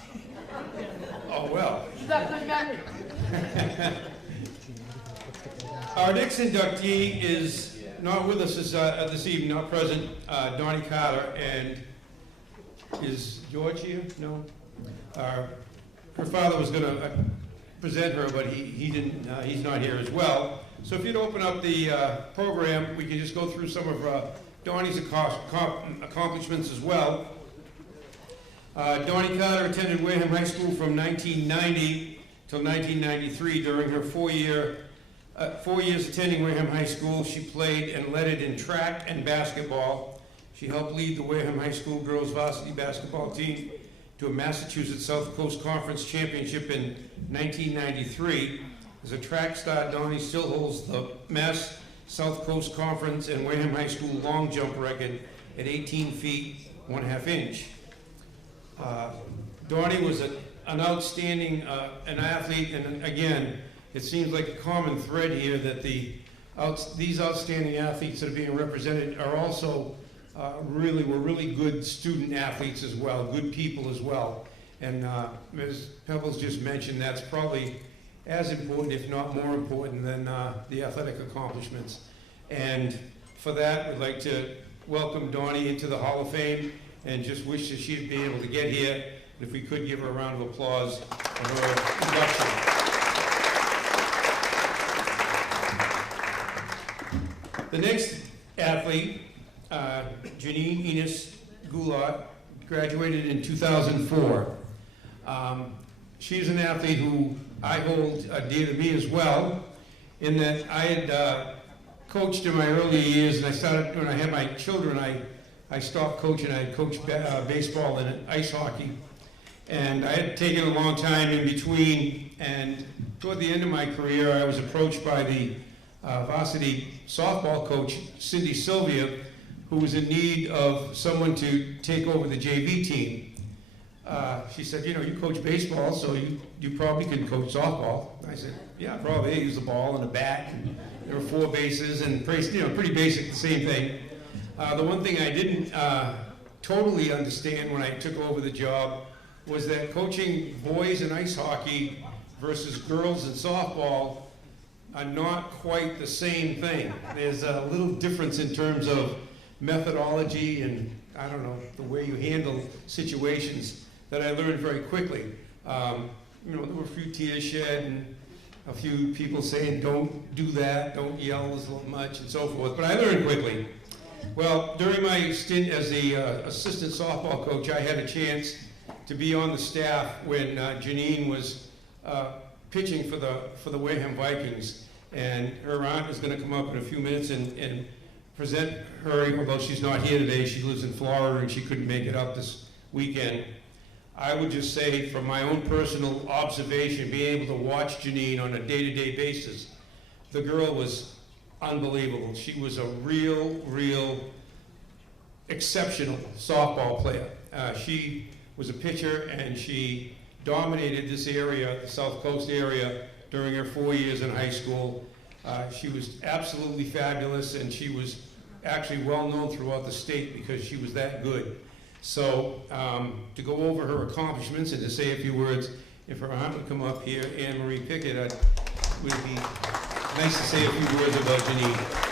Oh, well. You got good memory. Our next inductee is not with us this evening, not present, Donnie Carter, and is George here? No? Her father was going to present her, but he didn't. He's not here as well. So if you'd open up the program, we can just go through some of Donnie's accomplishments as well. Donnie Carter attended Wareham High School from 1990 till 1993. During her 4 years attending Wareham High School, she played and led it in track and basketball. She helped lead the Wareham High School girls varsity basketball team to a Massachusetts South Coast Conference championship in 1993. As a track star, Donnie still holds the Mass South Coast Conference and Wareham High School long jump record at 18 feet, 1/2 inch. Donnie was an outstanding an athlete, and again, it seems like a common thread here that these outstanding athletes that are being represented are also were really good student athletes as well, good people as well. And as Pebbles just mentioned, that's probably as important, if not more important, than the athletic accomplishments. And for that, we'd like to welcome Donnie into the Hall of Fame and just wish that she'd be able to get here. If we could give her a round of applause for her induction. The next athlete, Janine Enos Goulart, graduated in 2004. She's an athlete who I hold dear to me as well, in that I had coached in my early years, and I started, when I had my children, I stopped coaching. I had coached baseball and ice hockey. And I had taken a long time in between, and toward the end of my career, I was approached by the varsity softball coach, Cindy Sylvia, who was in need of someone to take over the JV team. She said, you know, you coach baseball, so you probably can coach softball. I said, yeah, probably. I use the ball and a bat. And there were 4 bases, and pretty basic, the same thing. The one thing I didn't totally understand when I took over the job was that coaching boys in ice hockey versus girls in softball are not quite the same thing. There's a little difference in terms of methodology and, I don't know, the way you handle situations that I learned very quickly. You know, there were a few tears shed and a few people saying, don't do that, don't yell as much, and so forth, but I learned quickly. Well, during my stint as the assistant softball coach, I had a chance to be on the staff when Janine was pitching for the Wareham Vikings, and her aunt is going to come up in a few minutes and present her, although she's not here today. She lives in Florida and she couldn't make it up this weekend. I would just say, from my own personal observation, being able to watch Janine on a day-to-day basis, the girl was unbelievable. She was a real exceptional softball player. She was a pitcher, and she dominated this area, the South Coast area, during her 4 years in high school. She was absolutely fabulous, and she was actually well known throughout the state because she was that good. So to go over her accomplishments and to say a few words, if her aunt would come up here, Anne Marie Pickett, it would be nice to say a few words about Janine.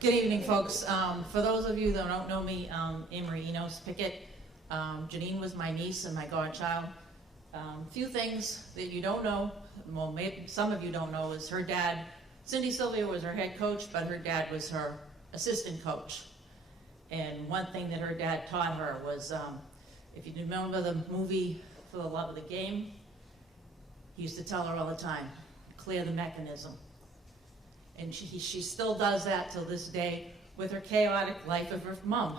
Good evening, folks. For those of you that don't know me, Anne-Marie Enos Pickett. Janine was my niece and my godchild. Few things that you don't know, well, maybe some of you don't know, is her dad, Cindy Sylvia, was her head coach, but her dad was her assistant coach. And one thing that her dad taught her was, if you remember the movie For the Love of the Game, he used to tell her all the time, clear the mechanism. And she still does that till this day with her chaotic life of her mom.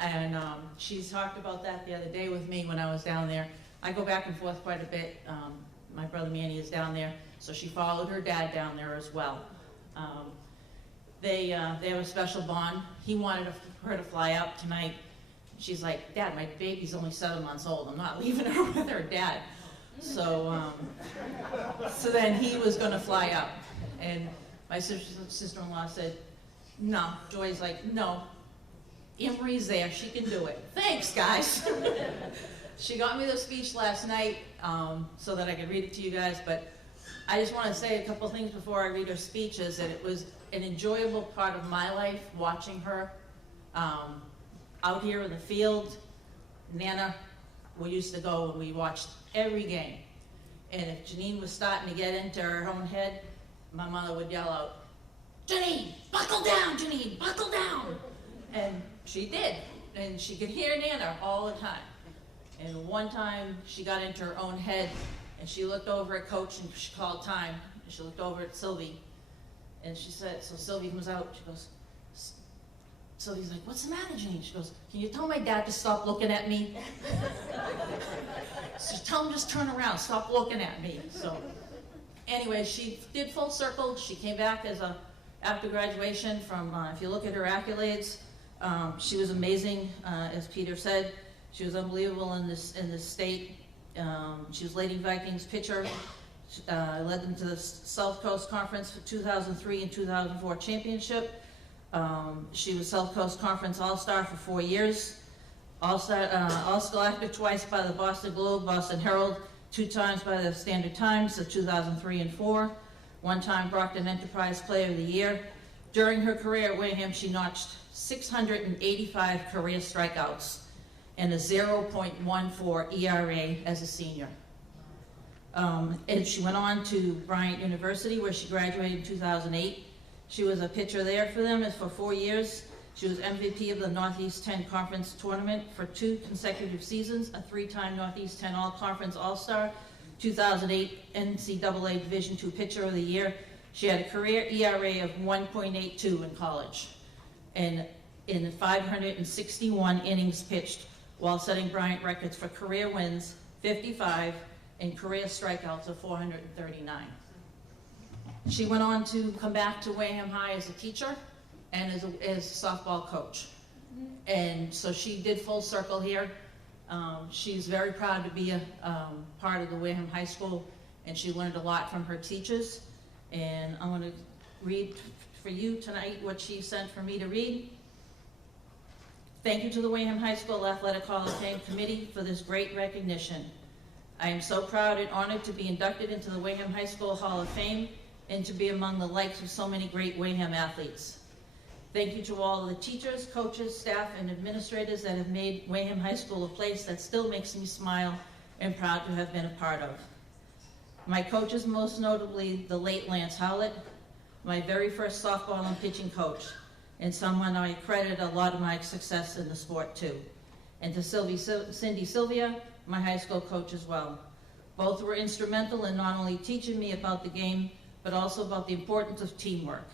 And she's talked about that the other day with me when I was down there. I go back and forth quite a bit. My brother Manny is down there, so she followed her dad down there as well. They have a special bond. He wanted her to fly out tonight. She's like, Dad, my baby's only 7 months old. I'm not leaving her with her dad. So, so then he was going to fly out. And my sister-in-law said, no. Joy's like, no. Anne-Marie's there. She can do it. Thanks, guys. She got me the speech last night so that I could read it to you guys, but I just want to say a couple things before I read her speech, is that it was an enjoyable part of my life watching her out here in the field. Nana, we used to go and we watched every game. And if Janine was starting to get into her own head, my mother would yell out, Janine, buckle down, Janine, buckle down. And she did. And she could hear Nana all the time. And one time she got into her own head and she looked over at Coach and she called time. And she looked over at Sylvie and she said, so Sylvie comes out, she goes, Sylvie's like, what's the matter, Janine? She goes, can you tell my dad to stop looking at me? So tell him just turn around, stop looking at me. So anyway, she did full circle. She came back after graduation from, if you look at her accolades, she was amazing, as Peter said. She was unbelievable in this state. She was Lady Vikings pitcher. Led them to the South Coast Conference for 2003 and 2004 championship. She was South Coast Conference All-Star for 4 years. All-Scholastic twice by the Boston Globe, Boston Herald, 2 times by the Standard Times, so 2003 and 4. 1 time Brockton Enterprise Player of the Year. During her career at Wareham, she notched 685 career strikeouts and a 0.14 ERA as a senior. And she went on to Bryant University, where she graduated in 2008. She was a pitcher there for them for 4 years. She was MVP of the Northeast 10 Conference Tournament for 2 consecutive seasons, a 3-time Northeast 10 All-Conference All-Star, 2008 NCAA Division II Pitcher of the Year. She had a career ERA of 1.82 in college, and in 561 innings pitched, while setting Bryant records for career wins, 55, and career strikeouts of 439. She went on to come back to Wareham High as a teacher and as a softball coach. And so she did full circle here. She's very proud to be a part of the Wareham High School, and she learned a lot from her teachers. And I want to read for you tonight what she sent for me to read. Thank you to the Wareham High School Athletic Hall of Fame Committee for this great recognition. I am so proud and honored to be inducted into the Wareham High School Hall of Fame and to be among the likes of so many great Wareham athletes. Thank you to all of the teachers, coaches, staff, and administrators that have made Wareham High School a place that still makes me smile and proud to have been a part of. My coaches, most notably the late Lance Howlett, my very first softball and pitching coach, and someone I credit a lot of my success in the sport to. And to Cindy Sylvia, my high school coach as well. Both were instrumental in not only teaching me about the game, but also about the importance of teamwork.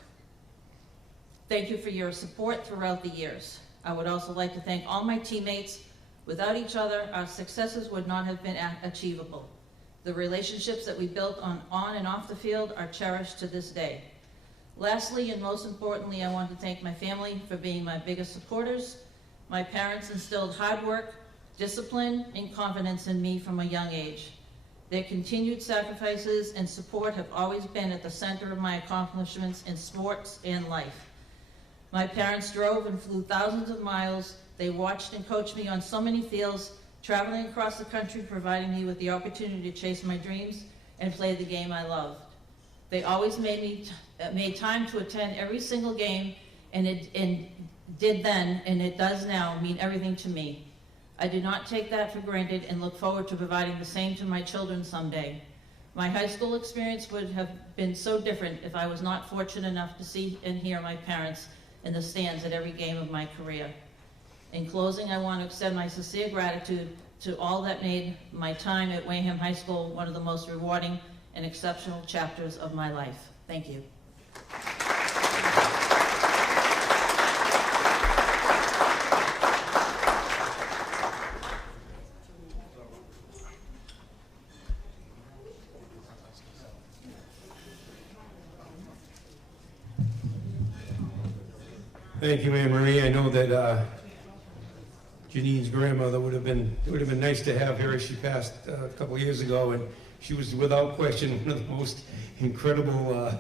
Thank you for your support throughout the years. I would also like to thank all my teammates. Without each other, our successes would not have been achievable. The relationships that we built on and off the field are cherished to this day. Lastly, and most importantly, I want to thank my family for being my biggest supporters. My parents instilled hard work, discipline, and confidence in me from a young age. Their continued sacrifices and support have always been at the center of my accomplishments in sports and life. My parents drove and flew thousands of miles. They watched and coached me on so many fields, traveling across the country, providing me with the opportunity to chase my dreams and play the game I loved. They always made time to attend every single game, and did then, and it does now, mean everything to me. I do not take that for granted and look forward to providing the same to my children someday. My high school experience would have been so different if I was not fortunate enough to see and hear my parents in the stands at every game of my career. In closing, I want to extend my sincere gratitude to all that made my time at Wareham High School one of the most rewarding and exceptional chapters of my life. Thank you. Thank you, Anne Marie. I know that Janine's grandmother would have been nice to have here. She passed a couple of years ago, and she was without question one of the most incredible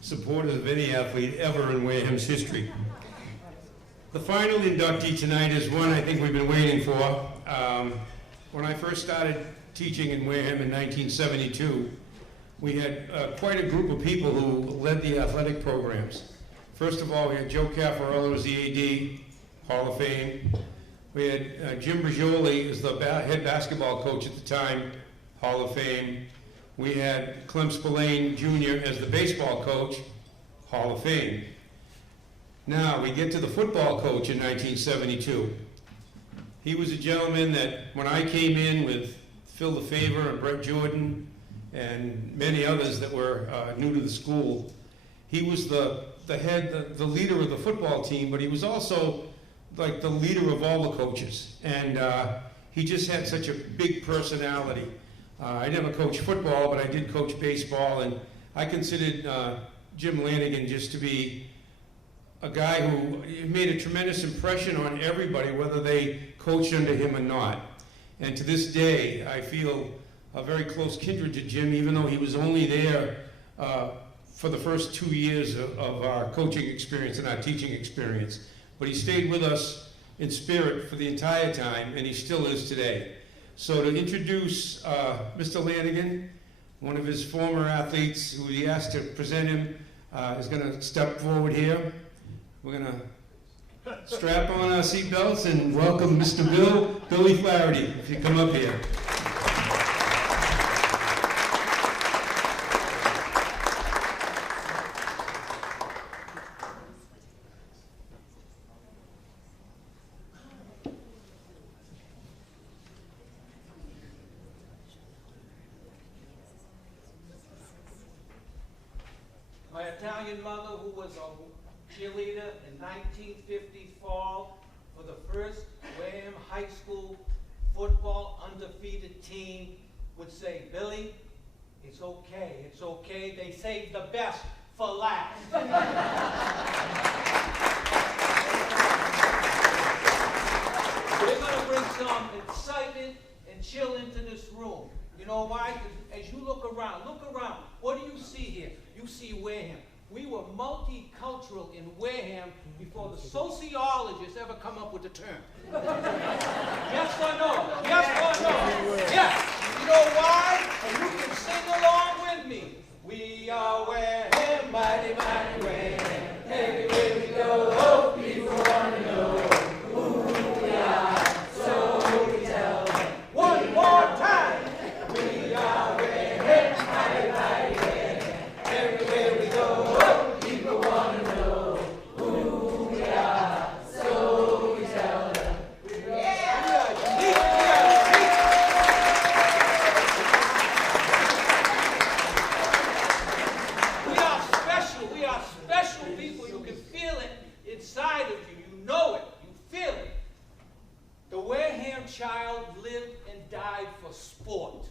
supporters of any athlete ever in Wareham's history. The final inductee tonight is one I think we've been waiting for. When I first started teaching in Wareham in 1972, we had quite a group of people who led the athletic programs. First of all, we had Joe Caffarello as the AD, Hall of Fame. We had Jim Brigioli as the head basketball coach at the time, Hall of Fame. We had Clem Spillane Jr. as the baseball coach, Hall of Fame. Now, we get to the football coach in 1972. He was a gentleman that, when I came in with Phil LeFavor and Brett Jordan and many others that were new to the school, he was the leader of the football team, but he was also like the leader of all the coaches. And he just had such a big personality. I never coached football, but I did coach baseball, and I considered Jim Lanigan just to be a guy who made a tremendous impression on everybody, whether they coached under him or not. And to this day, I feel a very close kindred to Jim, even though he was only there for the first 2 years of our coaching experience and our teaching experience. But he stayed with us in spirit for the entire time, and he still is today. So to introduce Mr. Lanigan, one of his former athletes who he asked to present him, is going to step forward here. We're going to strap on our seatbelts and welcome Mr. Billy Flaherty, if you come up here. Italian mother who was a cheerleader in 1950 fall for the first Wareham High School football undefeated team would say, Billy, it's okay, they saved the best for last. We're going to bring some excitement and chill into this room. You know why? 'Cause as you look around, what do you see here? You see Wareham. We were multicultural in Wareham before the sociologists ever come up with the term. Yes or no? Yes or no? Yes. You know why? And you can sing along with me. We are Wareham, mighty, mighty Wareham. Everywhere we go, people want to know who we are. So we tell them one more time. We are Wareham, mighty, mighty Wareham. Everywhere we go, people want to know who we are. So we tell them. We are unique. We are special people. You can feel it inside of you. You know it. You feel it. The Wareham child lived and died for sport.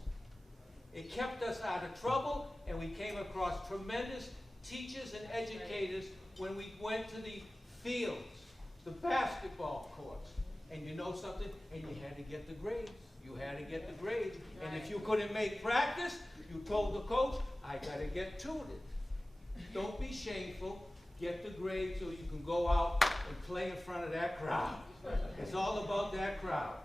It kept us out of trouble, and we came across tremendous teachers and educators when we went to the fields, the basketball courts. And you know something? And you had to get the grades. You had to get the grades. And if you couldn't make practice, you told the coach, I got to get tutored. Don't be shameful. Get the grades so you can go out and play in front of that crowd. It's all about that crowd.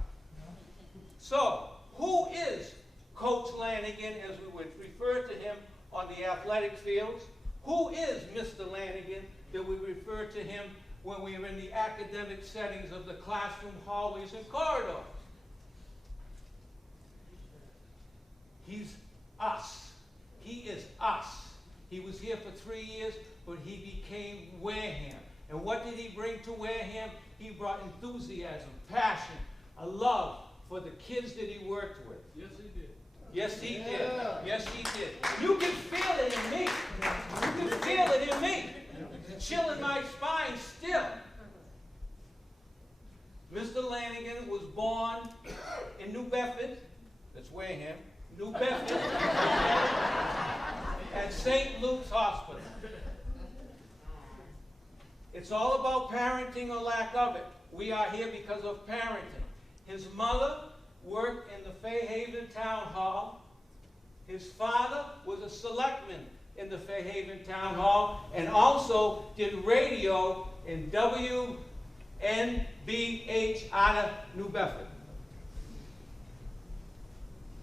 So, who is Coach Lanigan, as we would refer to him on the athletic fields? Who is Mr. Lanigan that we refer to him when we are in the academic settings of the classroom, hallways, and corridors? He's us. He is us. He was here for 3 years, but he became Wareham. And what did he bring to Wareham? He brought enthusiasm, passion, a love for the kids that he worked with. Yes, he did. Yes, he did. Yes, he did. You can feel it in me. You can feel it in me. It's a chill in my spine still. Mr. Lanigan was born in New Bedford. That's Wareham. New Bedford. At St. Luke's Hospital. It's all about parenting or lack of it. We are here because of parenting. His mother worked in the Fairhaven Town Hall. His father was a selectman in the Fairhaven Town Hall and also did radio in WNBH out of New Bedford.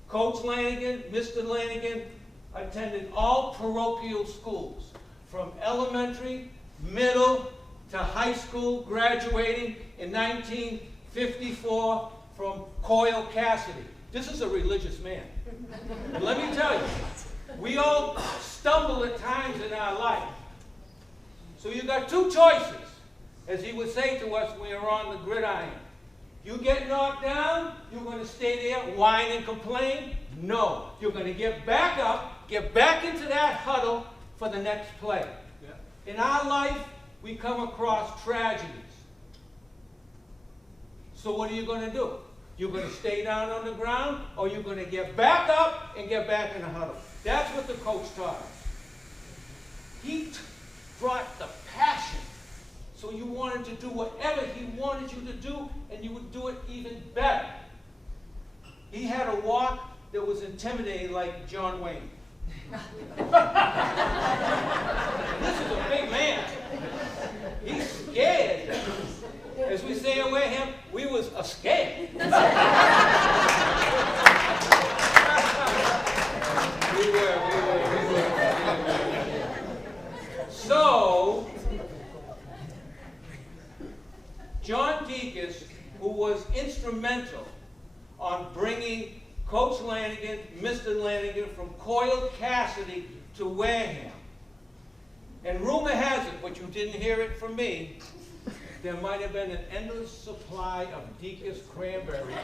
Coach Lanigan, Mr. Lanigan, attended all parochial schools, from elementary, middle, to high school, graduating in 1954 from Coyle Cassidy. This is a religious man. And let me tell you, we all stumble at times in our life. So you got two choices, as he would say to us when we were on the gridiron. You get knocked down, you're going to stay there, whine and complain? No. You're going to get back up, get back into that huddle for the next play. Yeah. In our life, we come across tragedies. So what are you going to do? You're going to stay down on the ground, or you're going to get back up and get back in the huddle. That's what the coach taught us. He brought the passion. So you wanted to do whatever he wanted you to do, and you would do it even better. He had a walk that was intimidating like John Wayne. This is a big man. He's scared. As we say in Wareham, we was scared. We were. So, John Deacus, who was instrumental on bringing Coach Lanigan, Mr. Lanigan, from Coyle Cassidy to Wareham. And rumor has it, but you didn't hear it from me, there might have been an endless supply of Deacus cranberries.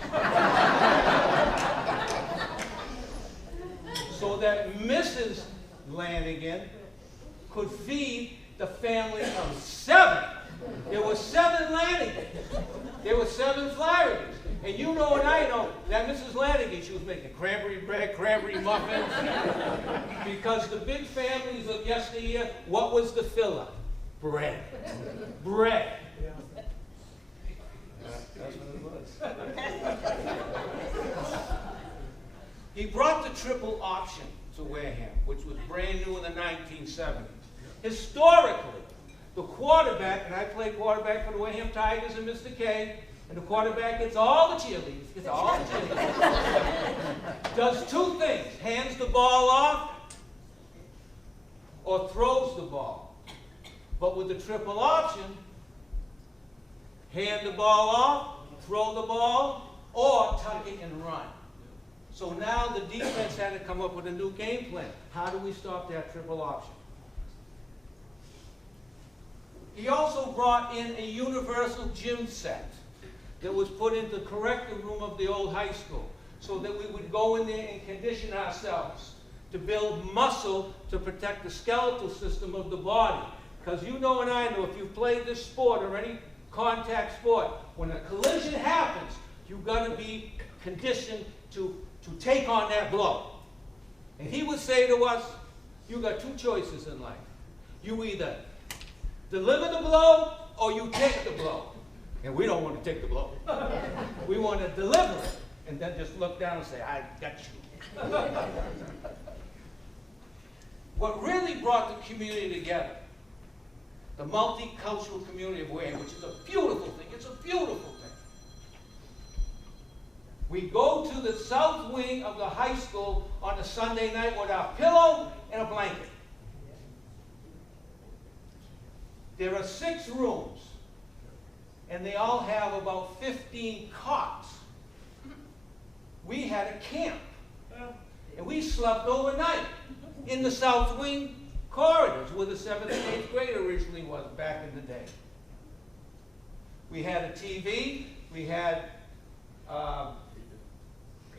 So that Mrs. Lanigan could feed the family of 7. There were 7 Lanigans. There were 7 Flahertys. And you know and I know that Mrs. Lanigan, she was making cranberry bread, cranberry muffins. Because the big families of yesteryear, what was the filler? Bread. Bread. That's what it was. He brought the triple option to Wareham, which was brand new in the 1970s. Historically, the quarterback, and I played quarterback for the Wareham Tigers and Mr. K, and the quarterback gets all the cheerleaders, gets all the cheerleaders. Does 2 things, hands the ball off or throws the ball. But with the triple option, hand the ball off, throw the ball, or tuck it and run. So now the defense had to come up with a new game plan. How do we stop that triple option? He also brought in a universal gym set that was put into the corrective room of the old high school so that we would go in there and condition ourselves to build muscle to protect the skeletal system of the body. Because you know and I know, if you've played this sport or any contact sport, when a collision happens, you've got to be conditioned to take on that blow. And he would say to us, you got 2 choices in life. You either deliver the blow or you take the blow. And we don't want to take the blow. We want to deliver it and then just look down and say, I got you. What really brought the community together, the multicultural community of Wareham, which is a beautiful thing. It's a beautiful thing. We go to the south wing of the high school on a Sunday night with our pillow and a blanket. There are 6 rooms, and they all have about 15 cots. We had a camp, and we slept overnight in the south wing corridors where the 7th and 8th grade originally was back in the day. We had a TV, we had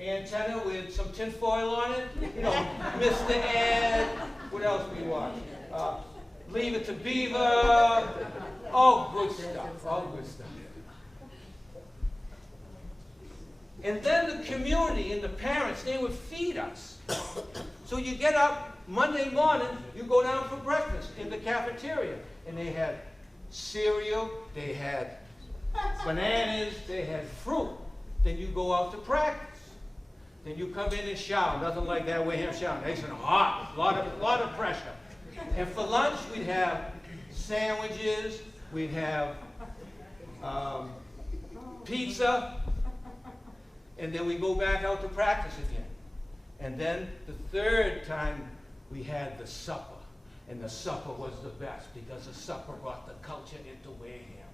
antenna with some tinfoil on it, you know, Mr. Ed, what else we watch? Leave It to Beaver, all good stuff, all good stuff. And then the community and the parents, they would feed us. So you get up Monday morning, you go down for breakfast in the cafeteria, and they had cereal, they had bananas, they had fruit. Then you go out to practice. Then you come in and shower. Nothing like that Wareham shower. Nice and hot, a lot of pressure. And for lunch, we'd have sandwiches, we'd have pizza, and then we go back out to practice again. And then the 3rd time, we had the supper. And the supper was the best because the supper brought the culture into Wareham.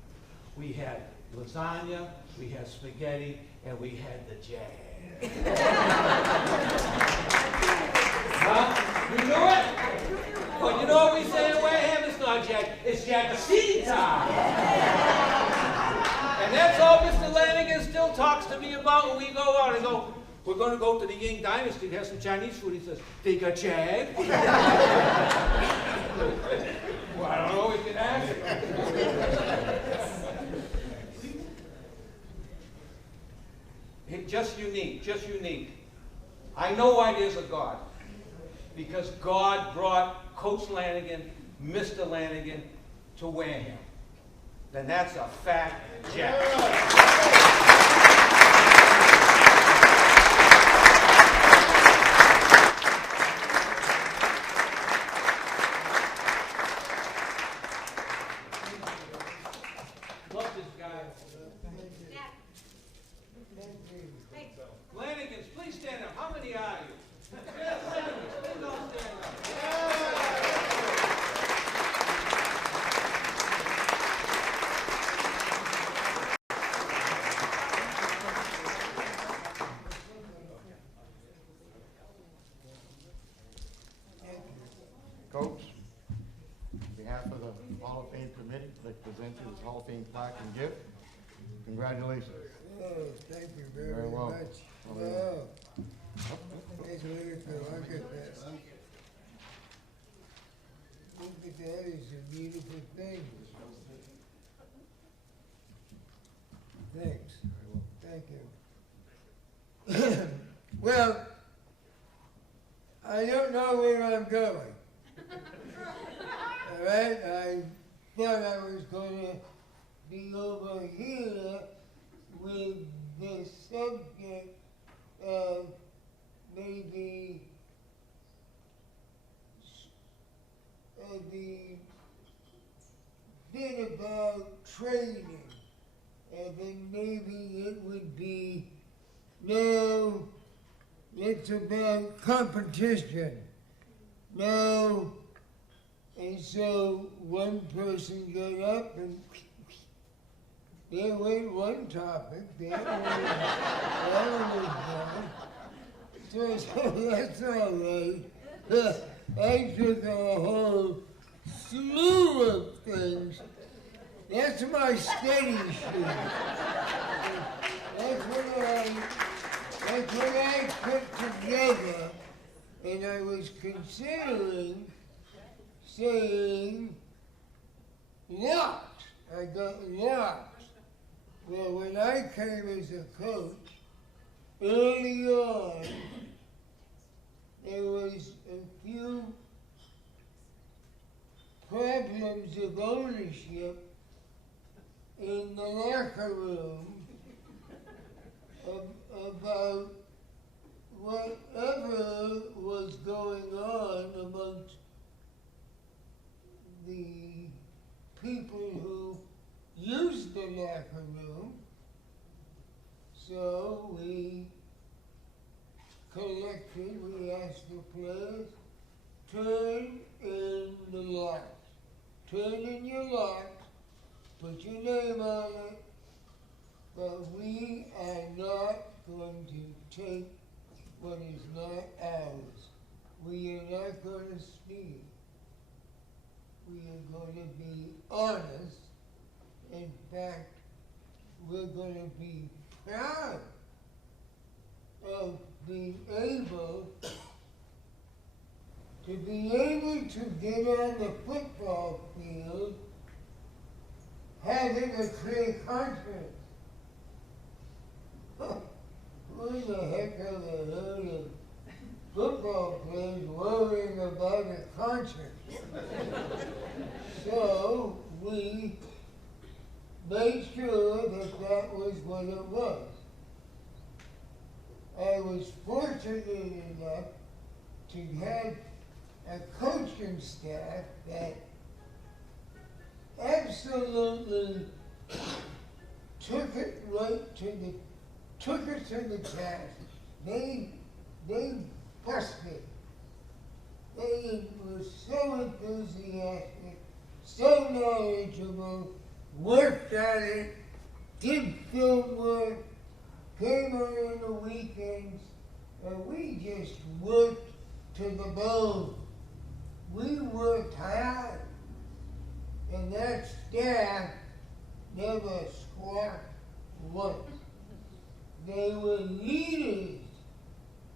We had lasagna, we had spaghetti, and we had the jazz. Huh? You knew it? Well, you know what we say in Wareham? It's not jazz, it's Jack-a-see time. And that's all Mr. Lanigan still talks to me about when we go out and go, we're going to go to the Ying Dynasty to have some Chinese food. He says, think a jag? Well, I don't know, we can ask. Just unique, just unique. I know why there's a God. Because God brought Coach Lanigan, Mr. Lanigan, to Wareham. Then that's a fact, Jack. Lanigans, please stand up. How many are you? Yes, Lanigans, please all stand up. Coach, on behalf of the Hall of Fame committee, I'd like to present you this Hall of Fame plaque and gift. Congratulations. Oh, thank you very, Very well. much. Well, Thanks a little bit. I'll get that. beautiful things. Thanks. Thank you. Well, I don't know where I'm going. All right? I thought I was going to be over here with the subject of maybe the bit about training, and then maybe it would be, no, it's about competition. No. And so one person got up and there went one topic, there was one. So that's all right. I took a whole slew of things. That's my steady sheet. That's what I put together, and I was considering saying locked. I got locked. Well, when I came as a coach, early on, there was a few problems of ownership in the locker room about whatever was going on amongst the people who used the locker room. So we collected, we asked the players, turn in the locks. Turn in your locks, put your name on it, but we are not going to take what is not ours. We are not going to steal. We are going to be honest. In fact, we're going to be proud of being able to get on the football field having a clear conscience. Who the heck ever heard of football players worrying about a conscience? So we made sure that that was what it was. I was fortunate enough to have a coaching staff that absolutely took it to the task. They busted. They were so enthusiastic, so knowledgeable, worked at it, did film work, came on the weekends, and we just worked to the bone. We worked hard, and that staff never squawked once. They were leaders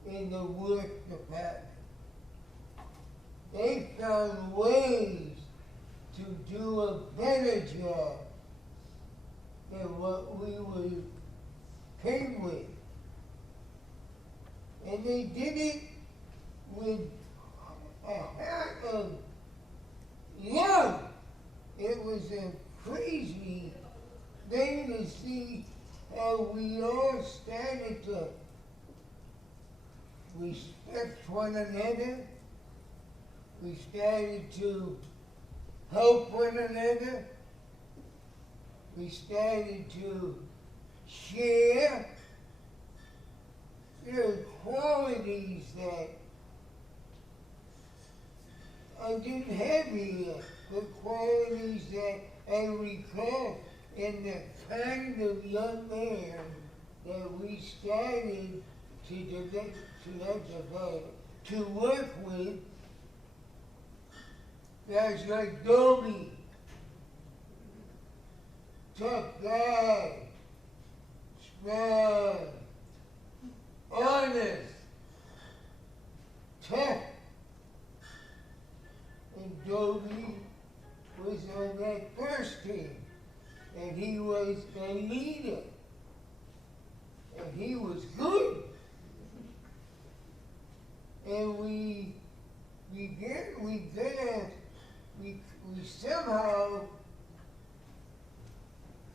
in the work department. They found ways to do a better job than what we came with. And they did it with a heart of love. It was a crazy thing to see how we all started to respect one another. We started to help one another. We started to share. There are qualities that I didn't have here, but qualities that I recall in the kind of young man that we started to work with. Guys like Dobie, tough guy, strong, honest, tough. And Dobie was was a leader. And he was good. And we somehow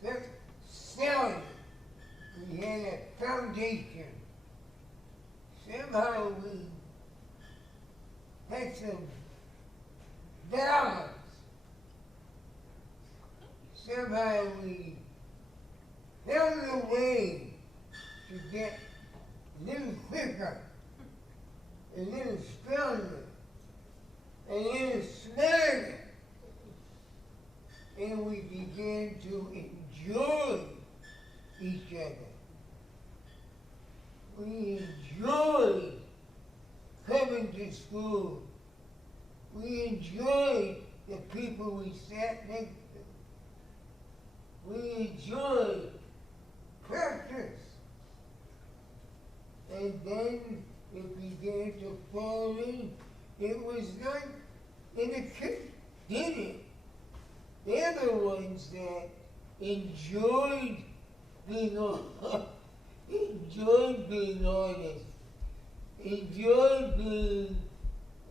got started. We had a foundation. Somehow we had some balance. Somehow we found a way to get a little quicker, a little stronger, a little smarter. And we began to enjoy each other. We enjoyed coming to school. We enjoyed the people we sat next to. We enjoyed practice. And then it began to fall in. It was like, and the kids did it. They're the ones that enjoyed being honest, enjoyed being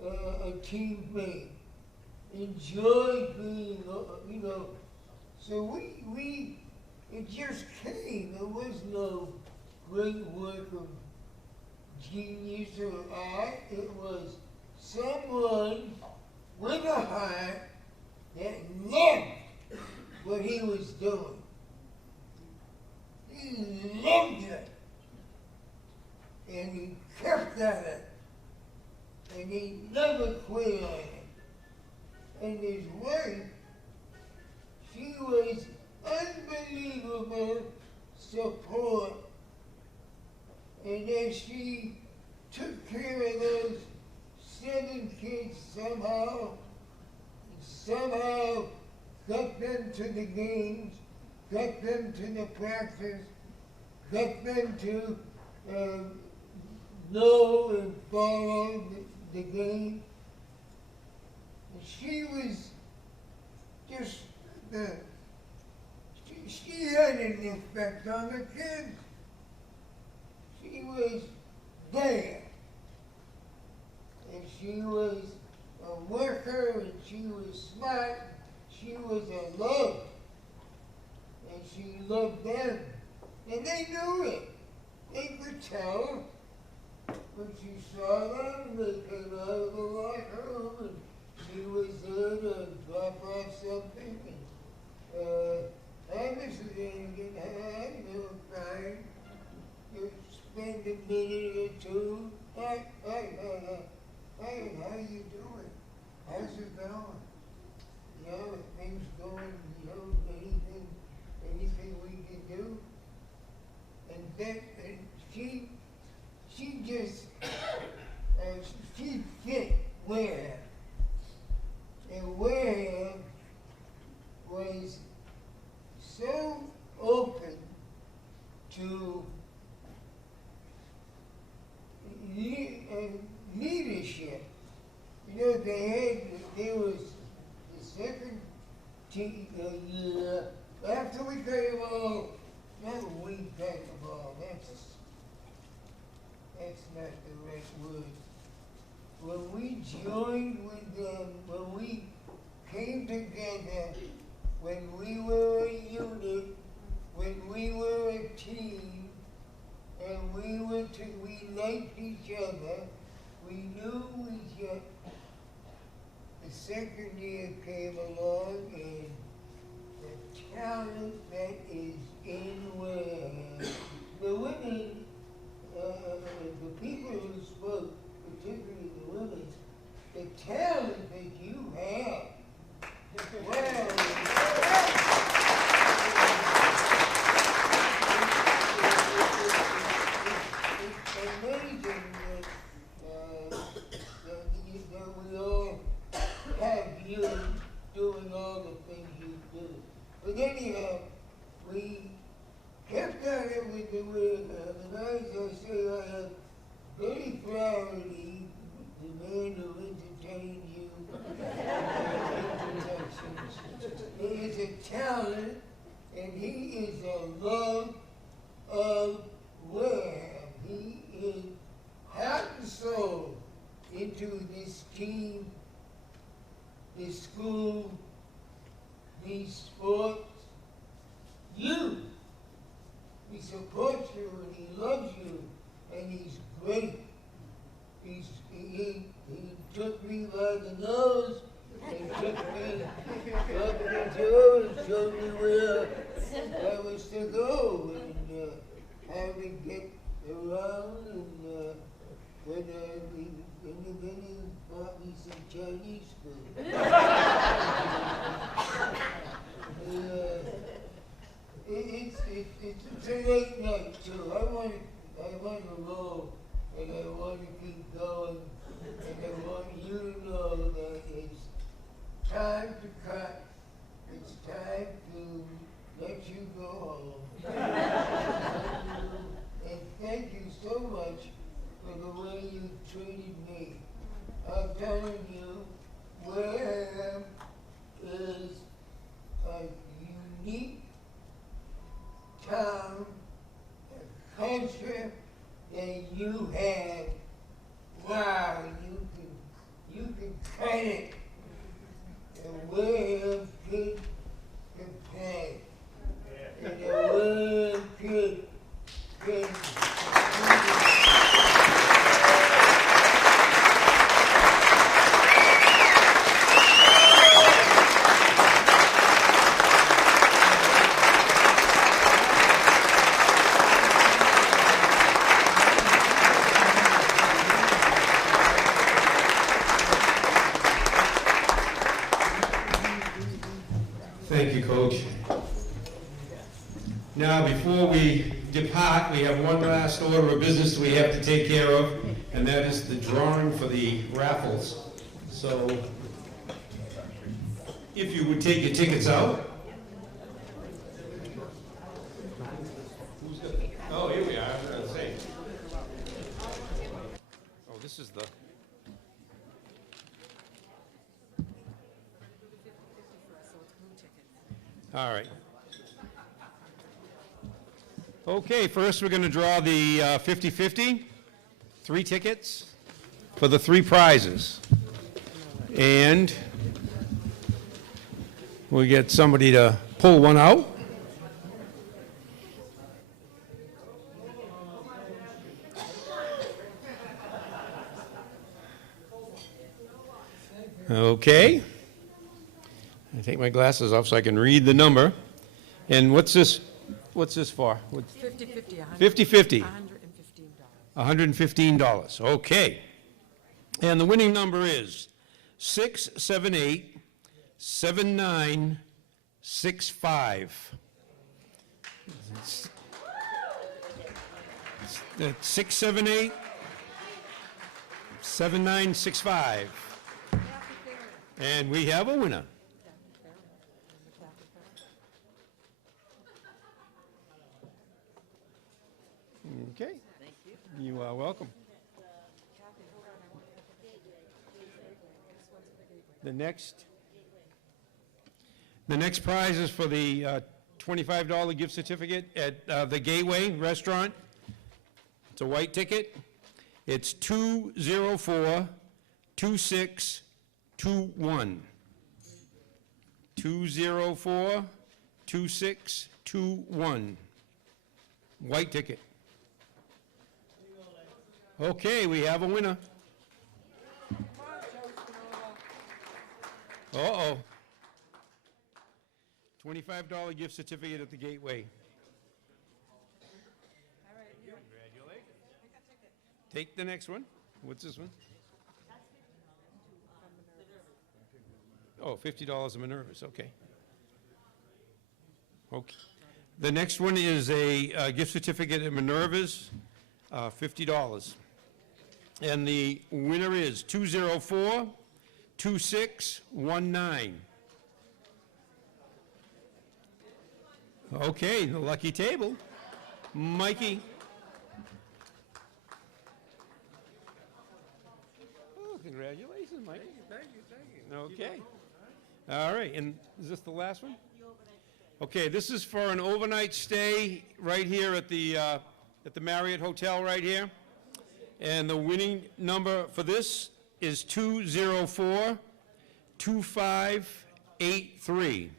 a teammate, enjoyed being, so it just came. There was no great work of genius or art. It was someone with a heart that loved what he was doing. He loved it. And he kept at it. And he never quit on it. And his wife, she was unbelievable support. And as she took care of those 7 kids somehow got them to the games, got them to the practice, got them to know and follow the game. And she was just, she had an effect on the kids. She was there. And she was a worker, and she was smart. She was a love. And she loved them. And they knew it. They could tell when she saw them. They came out of the locker room, and she was there to drop off something. And, hi, Mrs. Hannigan, hi, you doing fine? You spend a minute or two. Hi, how you doing? How's it going? You know, if things going, you know, anything we can do? And then, and she just, she fit Wareham. And Wareham was so open to leadership. You know, there was the second team, after we came all, not we came all, that's not the right word. When we joined with them, when we came together, when we were a unit, when we were a team, and we liked each other, we knew each other. The second year came along, and the talent that is in Wareham, the women, the people who spoke, particularly the women, the talent that you have, well, it's amazing that we all have you doing all the things you do. But anyhow, we kept at it with the Wareham, and as I say, I am very proudly the man who entertained you. He is a talent, and he is this team, this school, these sports. You! He supports you and he loves you and he's great. He took me by the nose and took me up the toe and showed me where I was to go and how to get around and when he bought me some Chinese food. It's a late night too. I want to roll and I want to keep going and I want you to know that it's time to cut. It's time to let you go home. And thank you so much for the way you treated me. I'm telling you, Wareham is a unique town and culture that you have. Wow, you can cut it. And Wareham kid can play. And the Wareham kid can Thank you, Coach. Now, before we depart, we have one last order of business we have to take care of, and that is the drawing for the raffles. So, if you would take your tickets out. Oh, here we are. I was going to say. Oh, this is the... All right. Okay, first we're going to draw the 50-50, 3 tickets for the 3 prizes. And we'll get somebody to pull one out. Okay. I take my glasses off so I can read the number. And what's this for? 50-50. 50-50. $115. $115. Okay. And the winning number is 678-7965. That's 678-7965. And we have a winner. Okay. Thank you. You are welcome. The next prize is for the $25 gift certificate at the Gateway Restaurant. It's a white ticket. It's 204-2621. 204-2621. White ticket. Okay, we have a winner. Uh-oh. $25 gift certificate at the Gateway. Congratulations. Take the next one. What's this one? Oh, $50 of Minerva's, okay. Okay. The next one is a gift certificate at Minerva's, $50. And the winner is 204-2619. Okay, the lucky table. Mikey. Oh, congratulations, Mikey. Thank you. Okay. All right, and is this the last one? Okay, this is for an overnight stay right here at the Marriott Hotel right here. And the winning number for this is 204-2583.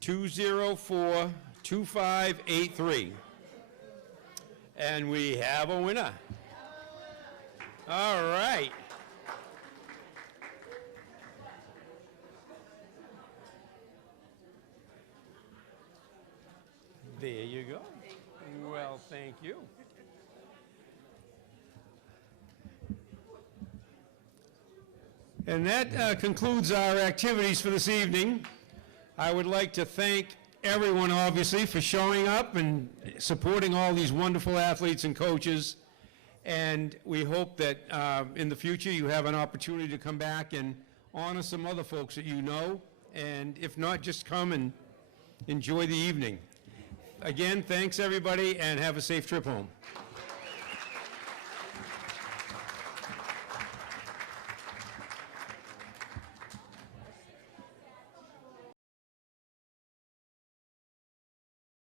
204-2583. And we have a winner. All right. There you go. Well, thank you. And that concludes our activities for this evening. I would like to thank everyone, obviously, for showing up and supporting all these wonderful athletes and coaches. And we hope that in the future you have an opportunity to come back and honor some other folks that you know. And if not, just come and enjoy the evening. Again, thanks everybody, and have a safe trip home.